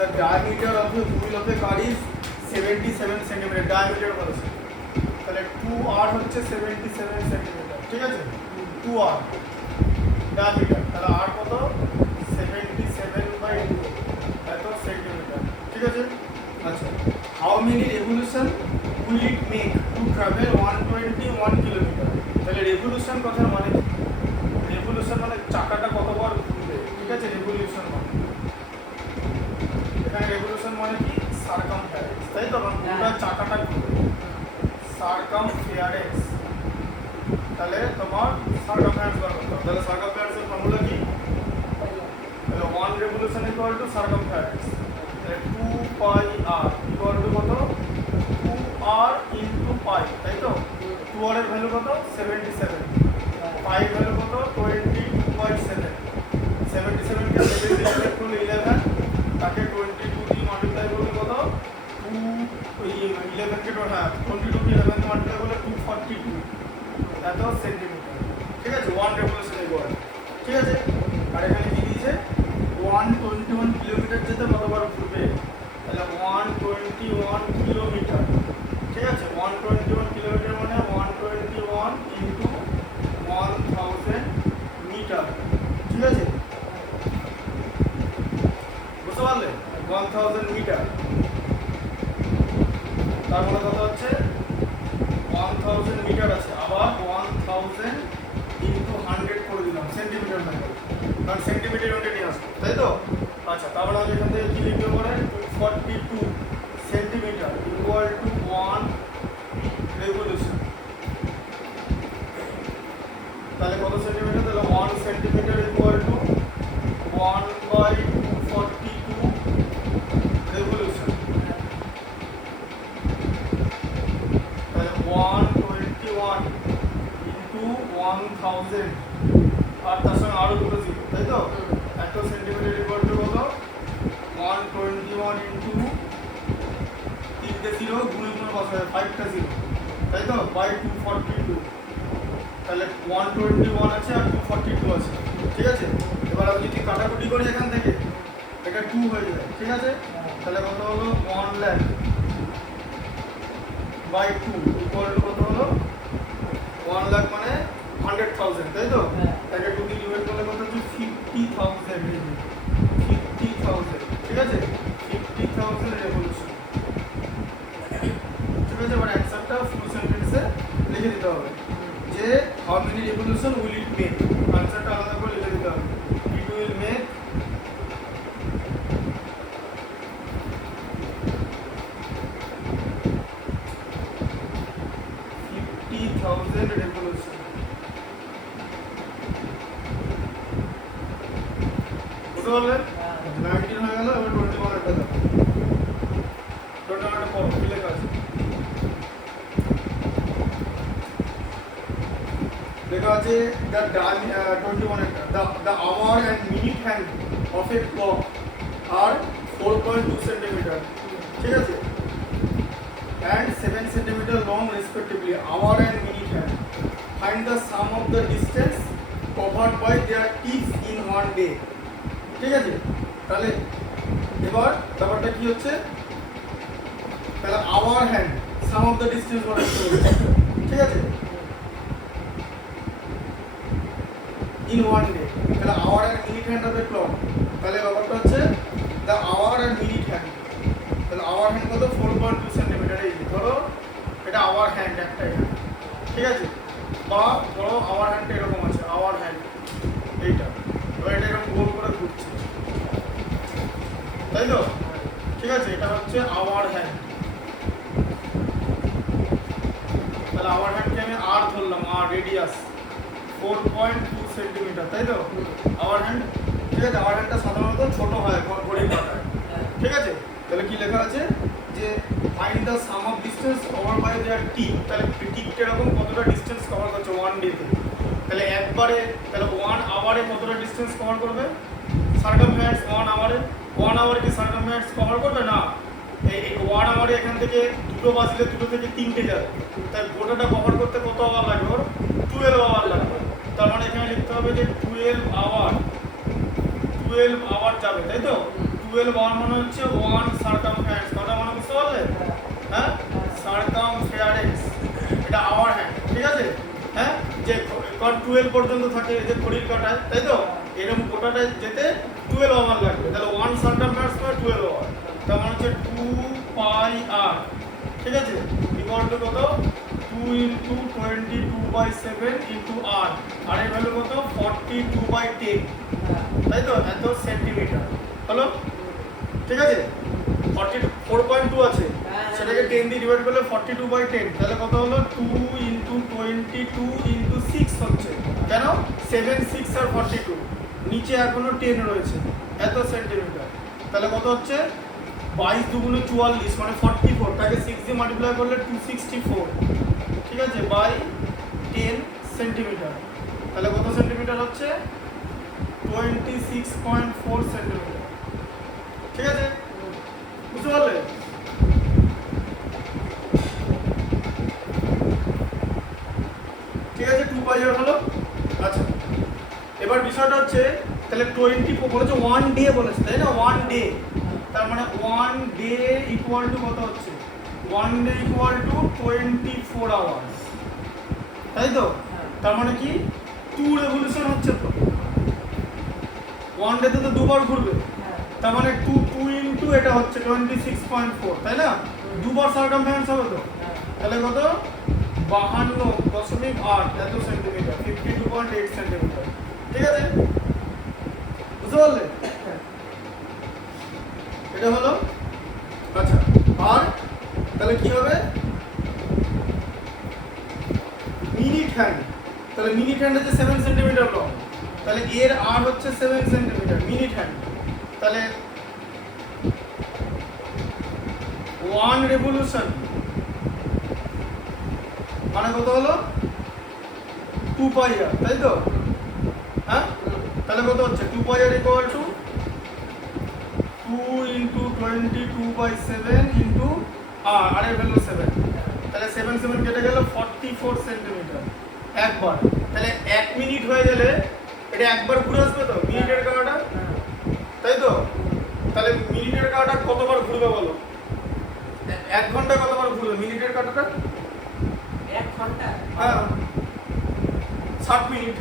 the diameter of the wheel of a car is 77 centimetre diameter বলেছে তাহলে 2r হচ্ছে 77 centimetre ঠিক আছে 2r diameter তাহলে r কত 77/2 এত সেন্টিমিটার ঠিক আছে আচ্ছা how many revolution will it make to travel 121 kilometre তাহলে রেভলিউশন কথার মানে রেভলিউশন মানে চাকাটা কতবার ঘুরবে ঠিক আছে রেভলিউশন মানে এখানে রেভলিউশন মানে কি সারকামফারেন্স তাই তো মানে পুরো চাকাটা ঘুরবে সারকামফারেন্স তাহলে তোমার সারকামফারেন্স বার করতে হবে তাহলে সারকামফারেন্সের ফর্মুলা কি তাহলে 1 রেভলিউশন ইকুয়াল টু সারকামফারেন্স তাহলে 2 পাই r ইকুয়াল টু কত 2r ইনটু পাই তাই তো 2r এর ভ্যালু কত 77 পাই ভ্যালু কত 22/7 77 কে 77 করলে 11 তাকে 22 দিয়ে মাল্টিপ্লাই করলে কত 2 11 কে 22 দিয়ে 11 মাল্টিপ্লাই করলে 242 এত সেন্টিমিটার ঠিক আছে 1 রেভলিউশন ইকুয়াল ঠিক আছে আর এখানে কি দিয়েছে 121 কিলোমিটার যেতে কতবার ঘুরবে তাহলে 121 কিলোমিটার ঠিক আছে 121 কিলোমিটার মানে 121 ইনটু 1000 মিটার ঠিক আছে বুঝতে পারলে 1000 মিটার তারপরে কত হচ্ছে 1000 মিটার আছে আবার 1000 ইনটু 100 করে দিলাম সেন্টিমিটার না কারণ সেন্টিমিটার ইউনিটে নিয়ে আসবো তাই তো আচ্ছা তারপরে আমি এখান থেকে কি লিখতে পারি 242 সেন্টিমিটার ইকুয়াল টু 1 রেভলিউশন তাহলে কত সেন্টিমিটার তাহলে 1 সেন্টিমিটার ইকুয়াল টু 1/242 রেভলিউশন তাহলে 121 ইনটু 1000 আর তার সঙ্গে আরো দুটো জিরো তাই তো এত সেন্টিমিটার ইকুয়াল টু কত 121 ইনটু 3টে জিরো গুণে গুণে বসাবে 5টা জিরো তাই তো বাই 242 তাহলে 121 আছে আর 242 আছে ঠিক আছে এবার আমি যদি কাটাকুটি করি এখান থেকে এটা 2 হয়ে যায় ঠিক আছে তাহলে কত হলো 1 লাখ বাই 2 ইকুয়াল টু কত হলো 1 লাখ মানে 100,000 তাই তো তাকে 2 দিয়ে ডিভাইড করলে কত হচ্ছে 50,000 ঠিক আছে 50,000 রেভলিউশন ঠিক আছে এবার অ্যানসারটা ফুল সেন্টেন্সে লিখে দিতে হবে যে how many revolution will it make অ্যানসারটা আলাদা করে লিখে দিতে হবে ইট উইল মেক 50,000 রেভলিউশন বুঝতে পারলেন 19 হয়ে গেল এবার 21 একটা দাও 21 একটা পড়ো কি লেখা আছে লেখা আছে the 21 একটা the hour and minute hand of a clock are 4.2 centimeter ঠিক আছে and 7 centimeter long respectively hour and minute hand find the sum of the distance covered by their tips in one day ঠিক আছে তাহলে এবার ব্যাপারটা কি হচ্ছে তাহলে hour hand sum of the distance বলা ঠিক আছে ইন ওয়ান ডে তাহলে hour and minute hand of the clock তাহলে ব্যাপারটা হচ্ছে the hour and minute hand তাহলে আওয়ার হ্যান্ড কত 4.2 সেন্টিমিটার এই ধরো এটা আওয়ার হ্যান্ড একটা এখানে ঠিক আছে বা ধরো আওয়ার হ্যান্ডটা এরকম আছে আওয়ার হ্যান্ড এইটা এবার এটা এরকম গোল করে ঘুরছে তাই তো ঠিক আছে এটা হচ্ছে আওয়ার হ্যান্ড তাহলে আওয়ার হ্যান্ডকে আমি আর ধরলাম আর রেডিয়াস 4.2 সেন্টিমিটার তাই তো আওয়ার হ্যান্ড ঠিক আছে আওয়ার হ্যান্ডটা সাধারণত ছোট হয় ঘড়ির কাঁটায় ঠিক আছে তাহলে কি লেখা আছে যে find the sum of distance cover by their tip তাহলে টিপটা এরকম কতটা ডিসটেন্স কভার করছে 1 ডেতে তাহলে একবারে তাহলে 1 আওয়ারে কতটা ডিসটেন্স কভার করবে সার্কামফারেন্স 1 আওয়ারে 1 আওয়ারে কি সার্কামফারেন্স কভার করবে না এই 1 আওয়ারে এখান থেকে দুটো বাজলে দুটো থেকে 3টে যাবে তাই গোটাটা কভার করতে কত আওয়ার লাগবে ওর 12 আওয়ার লাগবে তার মানে এখানে লিখতে হবে যে 12 আওয়ার যাবে তাই তো 12 আর মানে হচ্ছে 1 সারকামফারেন্স। কথা মানে বুঝতে পারলে? হ্যাঁ, সারকামফারেন্স এটা আওয়ার হ্যান্ড, ঠিক আছে? হ্যাঁ, যে 12 পর্যন্ত থাকে যে ঘড়ির কাঁটায়, তাই তো? এরকম গোটাটায় যেতে 12 আওয়ার লাগবে। তাহলে 1 সারকামফারেন্স মানে 12 আওয়ার, তার মানে হচ্ছে 2 পাই আর, ঠিক আছে? ইকুয়াল টু কত? 2 ইন্টু 22/7 ইন্টু আর, আর এর ভ্যালু কত? 42/10, তাই তো? এত সেন্টিমিটার হলো, ঠিক আছে? 4.2 আছে, সেটাকে 10 দিয়ে ডিভাইড করলে 42/10, তাহলে কত হলো? 2 ইন্টু 22 ইন্টু 6 হচ্ছে। কেন? 7, 6 আর 42, নিচে এখনো 10 রয়েছে, এত সেন্টিমিটার। তাহলে কত হচ্ছে? 22 দুগুণে 44 মানে 44, তাকে 6 দিয়ে মাল্টিপ্লাই করলে 264, ঠিক আছে? By 10 centimetre. তাহলে কত সেন্টিমিটার হচ্ছে? 26.4 সেন্টিমিটার, ঠিক আছে? বুঝতে পারলে? ঠিক আছে, 2 পাই আর হলো। আচ্ছা, এবার বিষয়টা হচ্ছে তাহলে 24 বলেছে 1 ডে বলেছে, তাই না? 1 ডে, তার মানে 1 ডে ইকুয়াল টু কত হচ্ছে? 1 ডে ইকুয়াল টু 24 আওয়ার্স, তাই তো? তার মানে কি 2 রেভলিউশন হচ্ছে তো, 1 ডেতে তো দুবার ঘুরবে, তার মানে 2 ইন্টু এটা হচ্ছে 26.4, তাই না? দুবার সারকামফারেন্স হবে তো, তাহলে কত? 52.8 এত সেন্টিমিটার, 52.8 সেন্টিমিটার, ঠিক আছে? বুঝতে পারলে? এটা হলো। আচ্ছা, আর তাহলে কি হবে? মিনিট হ্যান্ড, তাহলে মিনিট হ্যান্ড হচ্ছে 7 সেন্টিমিটার লং, তাহলে এর আর হচ্ছে 7 সেন্টিমিটার মিনিট হ্যান্ড। তাহলে 1 রেভলিউশন মানে কত হলো? 2 পাই আর, তাই তো? হ্যাঁ, তাহলে কত হচ্ছে? 2 পাই আর ইকুয়াল টু 2 ইন্টু 22/7 ইন্টু আর, আর এর ভ্যালু 7, তাহলে 7 7 কেটে গেল 44 সেন্টিমিটার একবার। তাহলে 1 মিনিট হয়ে গেলে এটা একবার ঘুরে আসবে তো মিনিটের কাঁটাটা, তাই তো? তাহলে মিনিটের কাঁটাটা কতবার ঘুরবে বলো? 1 ঘন্টা কতবার ঘুরবে মিনিটের কাঁটাটা? 1 ঘন্টা, হ্যাঁ, 60 মিনিট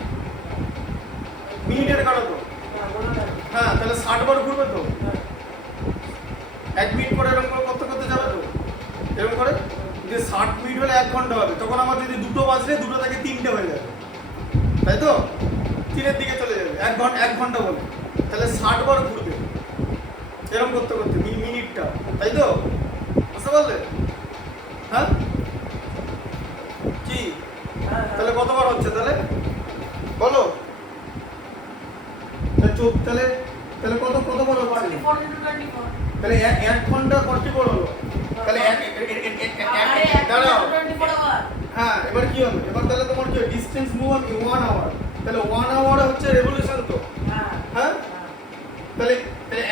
মিনিটের কাঁটা তো, হ্যাঁ, তাহলে 60 বার ঘুরবে তো। 1 মিনিট পরে এরকম করে করতে করতে যাবে তো, এরকম করে যে 60 মিনিট হলে 1 ঘন্টা হবে, তখন আমার যদি 2টো বাজলে 2টো থেকে 3টে হয়ে যাবে, তাই তো? 3-এর দিকে চলে যাবে 1 ঘন্টা বলে, তাহলে 60 বার ঘুরবে এরকম করতে করতে মিনিটটা, তাই তো? বুঝতে পারলে? হ্যাঁ, কি তাহলে কতবার হচ্ছে তাহলে বলো? তাহলে তাহলে কতবার হচ্ছে? 44 into 24, তাহলে 1 ঘন্টা 44 হলো, তাহলে দাঁড়াও, 24 আওয়ার। হ্যাঁ, এবার কি হবে? এবার তাহলে তোমার কি ডিসটেন্স মুভ হবে 1 আওয়ার, তাহলে 1 আওয়ার হচ্ছে রেভলিউশন তো, হ্যাঁ, হ্যাঁ? তাহলে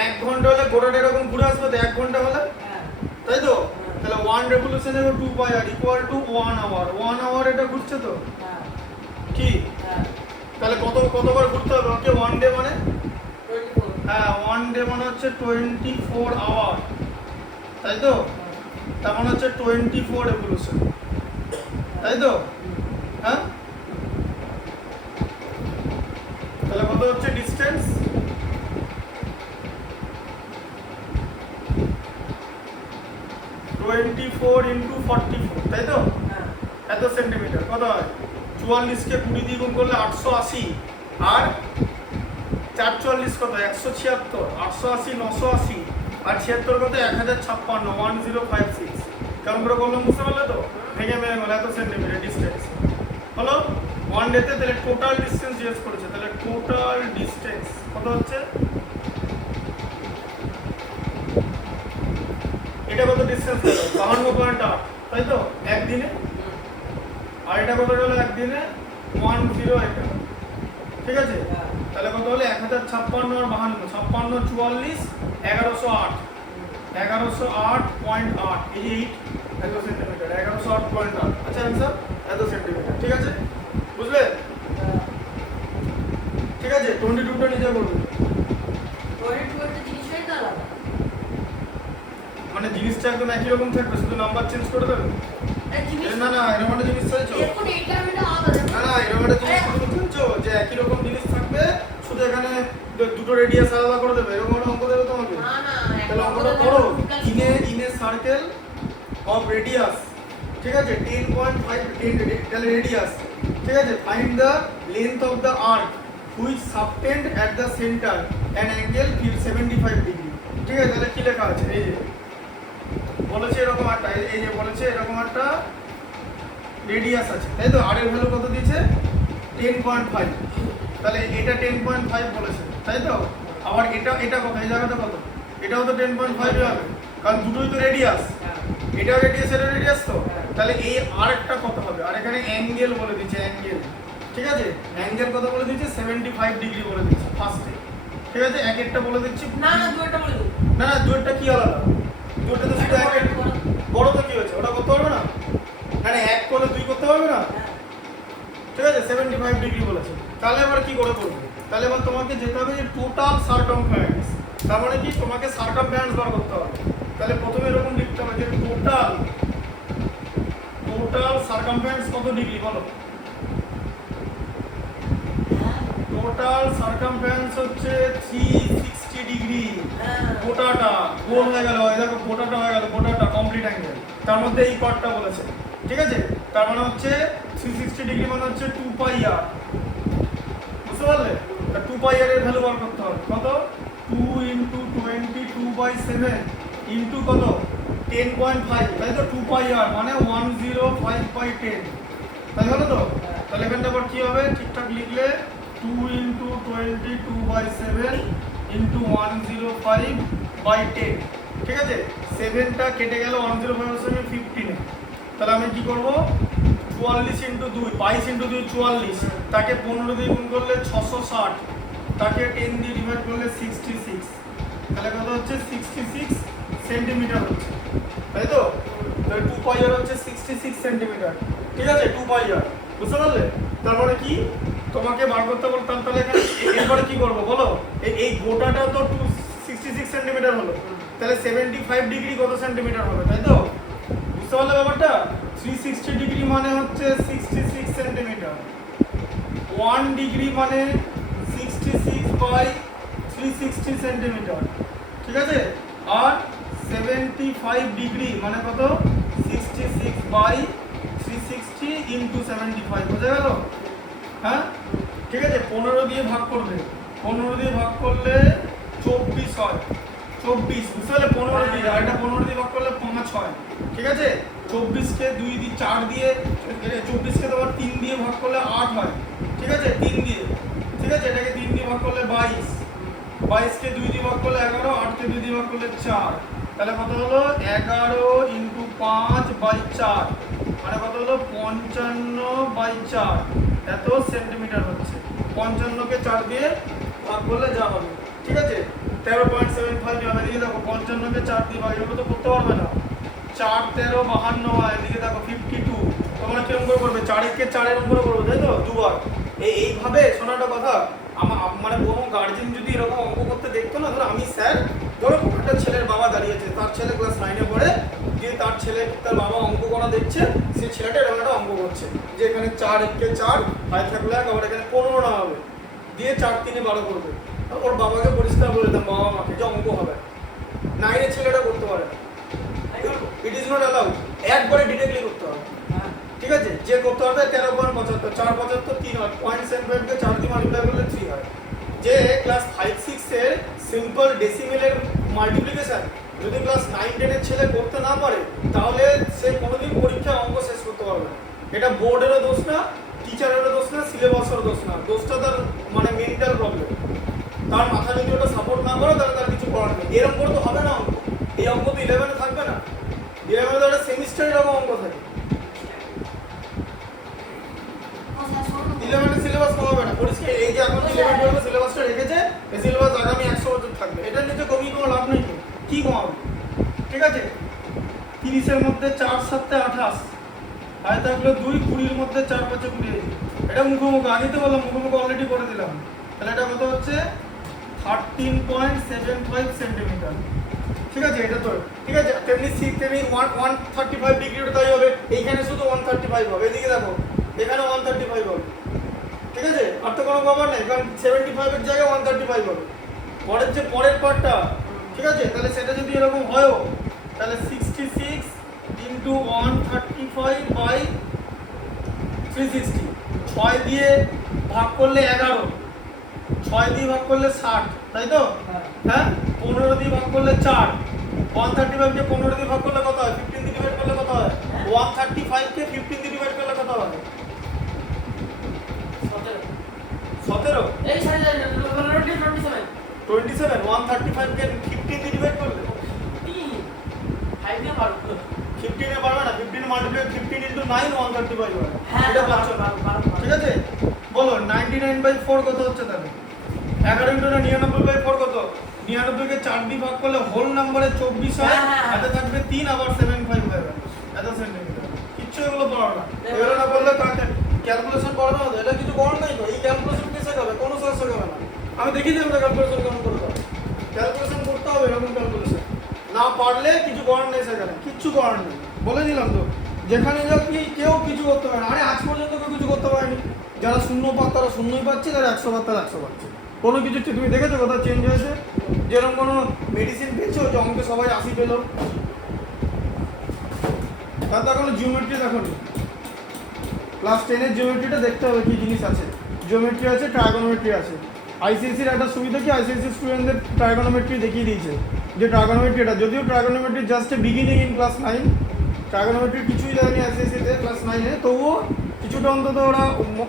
1 ঘন্টা হলে গোটাটা এরকম ঘুরে আসবে তো 1 ঘন্টা হলে, হ্যাঁ, তাই তো? তাহলে 1 রেভলিউশন হবে 2 পাই আর ইকুয়াল টু 1 আওয়ার, 1 আওয়ার এটা ঘুরছে তো, হ্যাঁ, কি? হ্যাঁ, তাহলে কতবার ঘুরতে হবে ওকে? 1 ডে মানে, 24, হ্যাঁ, 1 ডে মানে হচ্ছে 24 আওয়ার, তাই তো? তার মানে হচ্ছে 24 রেভলিউশন, তাই তো? হ্যাঁ, তাহলে কত হচ্ছে ডিসটেন্স? 24 ইন্টু 44, তাই তো? হ্যাঁ, এত সেন্টিমিটার কত হয়? 44কে 20 দিয়ে গুণ করলে 880, আর 440 কত? 176, 880 980, আর 76 কত? 1056, 1056। কেমন করে বললাম বুঝতে পারলে তো? ভেঙে ভেঙে গেল, এত সেন্টিমিটার ডিসটেন্স হলো 1 ডেতে। তাহলে টোটাল ডিসটেন্স জিজ্ঞেস করেছে, তাহলে টোটাল ডিসটেন্স কত হচ্ছে? এটা কত ডিসটেন্স গেল? 52.8, তাই তো? একদিনে। আর এটা কত গেল একদিনে? 10 এটা, ঠিক আছে? তাহলে কত হলো? 1056 আর 52, 56 44 1108, 1108.8, এই যে 8 এত সেন্টিমিটার, 1108.8। আচ্ছা, অ্যান্সার এত সেন্টিমিটার, ঠিক আছে? বুঝলে? ঠিক আছে, 22টা নিজে করবে। 22 এর জিনিসটাই তো আলাদা। মানে জিনিসটা একদম একই রকম থাকবে, শুধু নাম্বার চেঞ্জ করে দেবে? না না, এরকম একটা জিনিস চাইছো? না না, এরকম একটা জিনিস তুমি চাইছো যে একই রকম জিনিস থাকবে, শুধু এখানে দুটো রেডিয়াস আলাদা করে দেবে, এরকম একটা অঙ্ক দেবে তোমাকে? তাহলে অঙ্কটা করো। ইনে সার্কেল অফ রেডিয়াস, ঠিক আছে, 10.5 তাহলে রেডিয়াস, ঠিক আছে, find the length of the arc which subtend at the centre an angle 75 degree. ঠিক আছে, তাহলে কি লেখা আছে? এই যে বলেছে এরকম একটা, এই যে বলেছে এরকম একটা রেডিয়াস আছে, তাই তো? আর এর ভ্যালু কত দিয়েছে? 10.5। তাহলে এটা 10.5 বলেছে, তাই তো? আবার এটা কত? এই জায়গাটা কত? এটাও তো 10.5 হবে, কারণ দুটোই তো রেডিয়াস। এটাও রেডিয়াস, এটা রেডিয়াস তো। তাহলে এই আরেকটা কত হবে? আর এখানে অ্যাঙ্গেল বলে দিচ্ছে, অ্যাঙ্গেল, ঠিক আছে? অ্যাঙ্গেল কত বলে দিচ্ছে? 75 ডিগ্রি বলে দিচ্ছে ফার্স্টে, ঠিক আছে? এক একটা বলে দিচ্ছি। না না, দুটো বলে দাও। না না, দুটো কি আলাদা? দুটো তো শুধু এক একটা। বড় তো কি হয়েছে? ওটা করতে পারবে না? মানে এক করলে দুই করতে পারবে না? ঠিক আছে, 75 ডিগ্রি বলেছে। তাহলে এবার কি করে করবে? তাহলে এবার তোমাকে যেতে হবে যে টোটাল সারকামফারেন্স, তার মানে কি তোমাকে সারকামফারেন্স বার করতে হবে। তাহলে প্রথমে এরকম লিখতে হবে যে টোটাল সারকামফারেন্স কত ডিগ্রি বলো? টোটাল সারকামফারেন্স হচ্ছে 360 ডিগ্রি। গোটাটা গোল হয়ে গেল, এই দেখো গোটাটা হয়ে গেল, গোটাটা কমপ্লিট অ্যাঙ্গেল, তার মধ্যে এই পার্টটা বলেছে, ঠিক আছে? তার মানে হচ্ছে 360 ডিগ্রি মানে হচ্ছে 2 পাই আর, বুঝতে পারলে? 2 পাই আর এর ভ্যালু বার করতে হবে কত? 2 ইন্টু 22/7 ইন্টু কত? 10.5, তাই তো? 2 পাই আর মানে 105/10, তাই হলো তো? তাহলে এখানটা আবার কি হবে ঠিকঠাক লিখলে? 2 ইন্টু 22/7 ইন্টু 105/10, ঠিক আছে? 7টা কেটে গেল, 105/7 15। তাহলে আমি কি করব? 44 ইন্টু 2, 22 ইন্টু 2 44, তাকে 15 দিয়ে গুণ করলে 660, তাকে 10 দিয়ে ডিভাইড করলে 66, তাহলে কত হচ্ছে? 66 সেন্টিমিটার হচ্ছে, তাই তো? তাহলে 2 পাই আর হচ্ছে 66 সেন্টিমিটার, ঠিক আছে? 2 পাই আর, বুঝতে পারলে? তারপরে কি তোমাকে বার করতে বলতাম? তাহলে এখানে এরপরে কি করবো বলো? এই গোটাটা তো 266 সেন্টিমিটার হলো, তাহলে 75 ডিগ্রি কত সেন্টিমিটার হবে, তাই তো? বুঝতে পারলে ব্যাপারটা? 360 ডিগ্রি মানে হচ্ছে 66 সেন্টিমিটার, 1 ডিগ্রি মানে 66/360 সেন্টিমিটার, ঠিক আছে? আর 75 ডিগ্রি মানে কত? 66/360 ইন্টু 75, বোঝা গেল? হ্যাঁ, ঠিক আছে? 15 দিয়ে ভাগ করবে, 15 দিয়ে ভাগ করলে 24 হয়, 24, বুঝতে পারলে? 15 দিয়ে, আর এটা 15 দিয়ে ভাগ করলে 5 হয়, ঠিক আছে? 24কে 2 দিয়ে 4 দিয়ে, 24কে তোমার 3 দিয়ে ভাগ করলে 8 হয়, ঠিক আছে? 3 দিয়ে, ঠিক আছে? এটাকে 3 দিয়ে ভাগ করলে 22, 22কে 2 দিয়ে ভাগ করলে 11, 8কে 2 দিয়ে ভাগ করলে 4, তাহলে কত হলো? 11 ইন্টু 5/4 মানে কত হলো? 55/4 এত সেন্টিমিটার হচ্ছে। 55কে 4 দিয়ে ভাগ করলে যা হবে, ঠিক আছে? 13.75 হবে। এদিকে দেখো 55কে 4 দিয়ে ভাগ, এগুলো তো করতে পারবে না। 4 13 52 হয়, এদিকে দেখো 52। তোমরা কিরকম করে করবে? 4কে 4 এর উপরে করবে, তাই তো? দুবার। এইভাবে শোনাটা কথা। মানে কোনো গার্জেন যদি এরকম অঙ্ক করতে দেখতো না, ধরো আমি স্যার, ধরো একটা ছেলের বাবা দাঁড়িয়েছে, তার ছেলে ক্লাস 9-এ পড়ে, যে তার বাবা অঙ্ক করা দেখছে, সেই ছেলেটা এরকম একটা অঙ্ক করছে যে এখানে 4 4 হাই থাকলে আবার এখানে 15 না হবে, দিয়ে 4 3 12 করবে। ওর বাবাকে পরিষ্কার বলে দিতাম, বাবা মাকে, যে অঙ্ক হবে। 9-এর ছেলেটা করতে পারে, ইট ইজ নট অ্যালাউড। একবারে ডিরেক্টলি করতে হবে, ঠিক আছে? যে করতে পারবে 13.75, 4 75 3 হয়, 0.75কে 4 দিয়ে মাল্টিপ্লাই করলে 3 হয়। যে ক্লাস 5-6 এর সিম্পল ডেসিমেলের মাল্টিপ্লিকেশন যদি ক্লাস 9-10 এর ছেলে করতে না পারে, তাহলে সে কোনোদিন পরীক্ষায় অঙ্ক শেষ করতে পারবে না। এটা বোর্ডেরও দোষ না, টিচারেরও দোষ না, সিলেবাসের দোষ না, দোষটা তার মানে মেন্টাল প্রবলেম। তার মাথা যদি ওটা সাপোর্ট না করে, তাহলে তার কিছু করার নেই। এরকম করে তো হবে না অঙ্ক। এই অঙ্ক তো 11-এ থাকবে না। 11-এ তো একটা সেমিস্টারের এরকম অঙ্ক থাকে। 11-এর সিলেবাস কমাবে না, পরিষ্কার। এই যে এখন 11-12 সিলেবাসটা রেখেছে, এই সিলেবাস আগামী 100 বছর থাকবে। এটার নিচে কমিয়ে কোনো লাভ নেই, কি কমাবে? ঠিক আছে? 30-এর মধ্যে 4 7 28, আর থাকলো 2, 20-এর মধ্যে 4 5 20। এটা মুখোমুখি, আগে তো বললাম মুখোমুখি অলরেডি করে দিলাম। তাহলে এটা কত হচ্ছে? 13.75 সেন্টিমিটার, ঠিক আছে, এটা তো ঠিক আছে। তেমনি সি তেমনি 135 ডিগ্রিটা তাই হবে, এইখানে শুধু 135 হবে, এদিকে দেখো এখানে 135 হবে, ঠিক আছে। আর তো কোনো ব্যাপার নেই, কারণ 75 এর জায়গায় 135 হবে পরের যে পরের পার্টটা, ঠিক আছে। তাহলে সেটা যদি এরকম হয় তাহলে 66 ইন্টু 135 বাই 360, 6 দিয়ে ভাগ করলে 11, 6 দিয়ে ভাগ করলে 60, তাই তো? হ্যাঁ, 15 দিয়ে ভাগ করলে 4, 135 কে 15 দিয়ে ভাগ করলে কত হয়? 15 দিয়ে ডিভাইড করলে কত হয়? 135 কে 15 দিয়ে ডিভাইড করলে কত হয়? 17। এই সাইড 27 135 কে 15 দিয়ে ডিভাইড করলে 5 দিয়ে পারো 15 এ পারবে না, 15 মাল্টিপ্লাই 15 ইনটু 9 135 হয়। হ্যাঁ, এটা পাচ্ছ না, ঠিক আছে। বলো 99/4 কত হচ্ছে তাহলে? 11 ইনটু 99/4 কত? 99 কে 4 দিয়ে ভাগ করলে হোল নম্বরে 24 হয়, এতে থাকবে 3 আবার 75 হয়, এত সেন্টিমিটার। কিচ্ছু এগুলো পড়ো না, এগুলো না বললে ক্যালকুলেশন করো না, এটা কিছু করো নাই তো। এই ক্যালকুলেশন কিসে হবে? কোনো সাহস হবে না। আমি দেখিয়ে দিই আমরা ক্যালকুলেশন কেমন করে দাও। ক্যালকুলেশন করতে হবে এরকম ক্যালকুলেশন, না পারলে কিছু করার নেই, সেখানে কিচ্ছু করার নেই, বলে দিলাম তো। যেখানে যাও কি কেউ কিছু করতে পারে না। আরে আজ পর্যন্ত কেউ কিছু করতে পারেনি। যারা শূন্য পাত তারা শূন্যই পাচ্ছে, যারা 100 পাত তারা 100 পাচ্ছে। কোনো কিছু তুমি দেখেছো কোথাও চেঞ্জ হয়েছে? যেরকম কোনো মেডিসিন পেয়েছো যে অঙ্কে সবাই 80 পেল, তার তো এখনো জিওমেট্রি দেখো নি। ক্লাস 10 এর জিওমেট্রিটা দেখতে হবে কি জিনিস আছে। জিওমেট্রি আছে, ট্রাইগোনোমেট্রি আছে। আইসিএসসির একটা সুবিধা কি, আইসিএসসি স্টুডেন্টদের ট্রাইগোনোমেট্রি দেখিয়ে দিয়েছে যে ট্রাইগোনোমেট্রি এটা, যদিও trigonometry just a beginning in class 9, trigonometry কিছুই দেয়নি আইসিএসসিতে ক্লাস 9 এ, তবুও কিছুটা অন্তত ওরা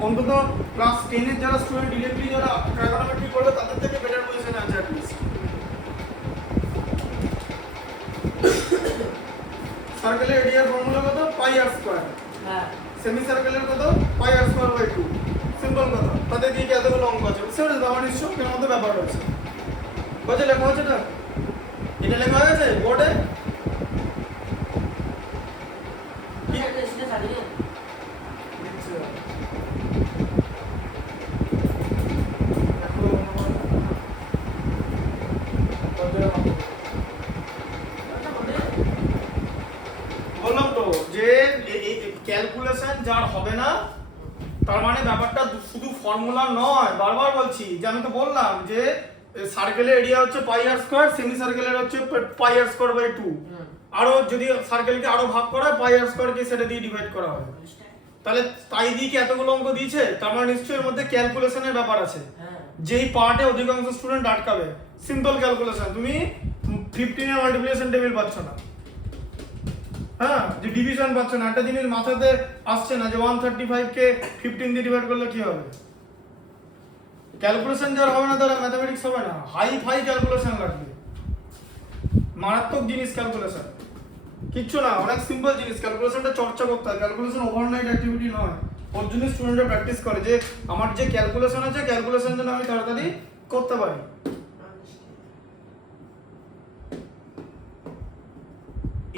অন্তত ক্লাস 10 এর যারা স্টুডেন্ট ডিরেক্টলি যারা ট্রাইগোনোমেট্রি করবে তাদের থেকে বেটার পজিশনে আছে অ্যাটলিস্ট। সার্কেলের এরিয়ার ফর্মুলা কত? পাই আর স্কয়ার। হ্যাঁ, সেমি সার্কেলের কত? পাই আর স্কয়ার বাই 2। সিম্পল কথা। তাদের কি এতগুলো অঙ্ক আছে? সেটা আমার নিশ্চয় এর মধ্যে ব্যাপার রয়েছে। বুঝে লেখা হচ্ছে এটা? এটা লেখা হয়ে গেছে বোর্ডে? এটা সিধা সাজিয়ে বললাম তো যে ক্যালকুলেশন যার হবে না, তার মানে ব্যাপারটা শুধু ফর্মুলা নয়। বারবার বলছি যে আমি তো বললাম যে সার্কেলের এরিয়া হচ্ছে পাই আর স্কয়ার, সেমি সার্কেলের হচ্ছে পাই আর স্কয়ার বাই 2। আরো যদি সার্কেলকে আরো ভাগ করা হয়, পাই আর স্কয়ারকে সেটা দিয়ে ডিভাইড করা হয়। তাহলে তাই দিয়ে কি এতগুলো অঙ্ক দিয়েছে? তার মানে নিশ্চয়ই এর মধ্যে ক্যালকুলেশনের ব্যাপার আছে, যেই পার্টে অধিকাংশ স্টুডেন্ট আটকাবে। সিম্পল ক্যালকুলেশন, তুমি 15 এর মাল্টিপ্লিকেশন টেবিল পাচ্ছ না, হ্যাঁ, যে ডিভিশন পাচ্ছ না। একটা জিনিস মাথাতে আসছে না যে 135 কে 15 দিয়ে ডিভাইড করলে কি হবে। ক্যালকুলেশন যার হবে না তারা ম্যাথমেটিক্স হবে না, হাই ফাই ক্যালকুলেশন লাগবে, মারাত্মক জিনিস ক্যালকুলেশন। কিচ্ছু না, অনেক সিম্পল জিনিস। ক্যালকুলেশনটা চর্চা করতে হয়, ক্যালকুলেশন ওভারনাইট অ্যাক্টিভিটি নয়। ওর জন্য স্টুডেন্টরা প্র্যাকটিস করে যে আমার যে ক্যালকুলেশন আছে, ক্যালকুলেশন যেন আমি তাড়াতাড়ি করতে পারি।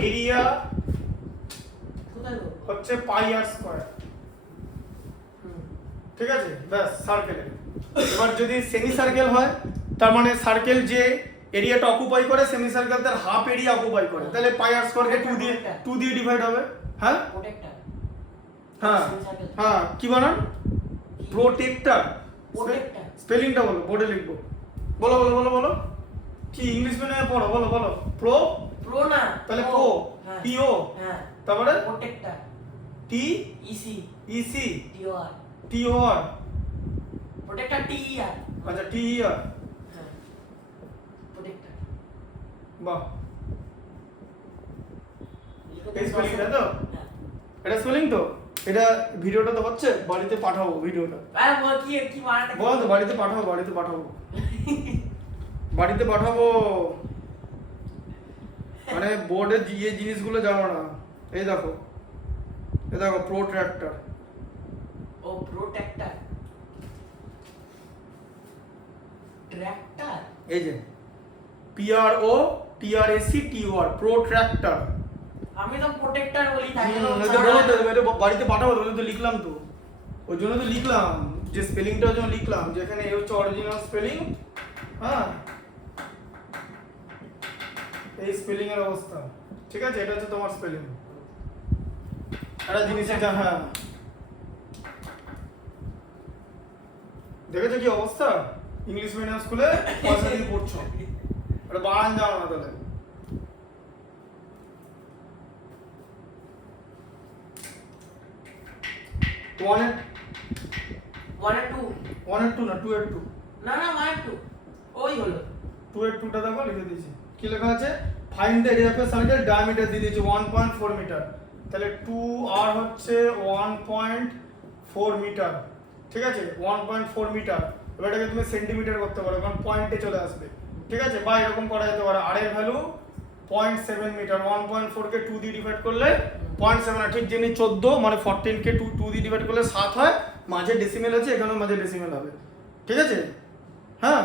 এরিয়া হচ্ছে পাই আর স্কয়ার, ঠিক আছে, ব্যাস সার্কেলে। এবার যদি সেমি সার্কেল হয়, তার মানে সার্কেল যে এরিয়াটা অকুপাই করে, সেমি সার্কেল তার হাফ এরিয়া অকুপাই করে, তাহলে পাই আর স্কয়ারকে 2 দিয়ে ডিভাইড হবে। হ্যাঁ হ্যাঁ হ্যাঁ, কি বানান? প্রোটেক্টর। স্পেলিংটা বলো, বোর্ডে লিখবো। বলো বলো বলো বলো, কি ইংলিশ মিডিয়ামে পড়ো, বলো বলো। প্রো না, তাহলে প্রো, পিও, হ্যাঁ, তারপরে protector, T EC, EC, TOR, TOR, protector TER, আচ্ছা টিইআর, হ্যাঁ, প্রোটেক্টর। বাহ, এই স্পেলিংটা তো? হ্যাঁ, এটা স্পেলিং তো? এটা ভিডিওটা তো হচ্ছে, বাড়িতে পাঠাবো ভিডিওটা। আরে বল কি মারাটা বল তো, বাড়িতে পাঠাবো, বাড়িতে পাঠাবো, বাড়িতে পাঠাবো। মানে বোর্ডে যে জিনিসগুলো জানো না, এই দেখো, এই দেখো প্রোট্রাক্টর। ও প্রোটেক্টর, ট্র্যাক্টর, এই যে PRO TRAC TOR, প্রোট্রাক্টর। আমি তো প্রোটেক্টর বলি তাই এটা বলো তো, এটা বাড়িতে পাঠাবো, ওই তো লিখলাম তো, ওই জন্য তো লিখলাম যে স্পেলিংটা ওই জন্য লিখলাম, যেখানে এই হচ্ছে অরিজিনাল স্পেলিং, হ্যাঁ, এই স্পেলিং এর অবস্থা, ঠিক আছে? এটা হচ্ছে তোমার স্পেলিং। একটা জিনিসের যা, হ্যাঁ দেখেছো কি অবস্থা? ইংলিশ মিডিয়াম স্কুলে পয়সা দিয়ে পড়ছো, এটা বাড়ান যাও না তাহলে। ওয়ান এর টু না, টু এর টু, না না 1 2 ওই হলো। টু এর টুটা দেখো লিখে দিয়েছি, কি লেখা আছে? Find the area of a circle, diameter দিয়ে দিয়েছি 1.4 মিটার। তাহলে 2r হচ্ছে 1.4 মিটার, ঠিক আছে? 1.4 মিটার। এবার এটাকে তুমি সেন্টিমিটার করতে পারো, কারণ পয়েন্টে চলে আসবে, ঠিক আছে? বা এরকম করা যেতে পারে, r এর ভ্যালু 0.7 মিটার, 1.4 কে 2 দিয়ে ডিভাইড করলে 0.7 হয়, ঠিক যেমনি 14 মানে 14 কে 2 দিয়ে ডিভাইড করলে 7 হয়, মাঝে ডেসিমেল আছে, এখানেও মাঝে ডেসিমেল হবে, ঠিক আছে? হ্যাঁ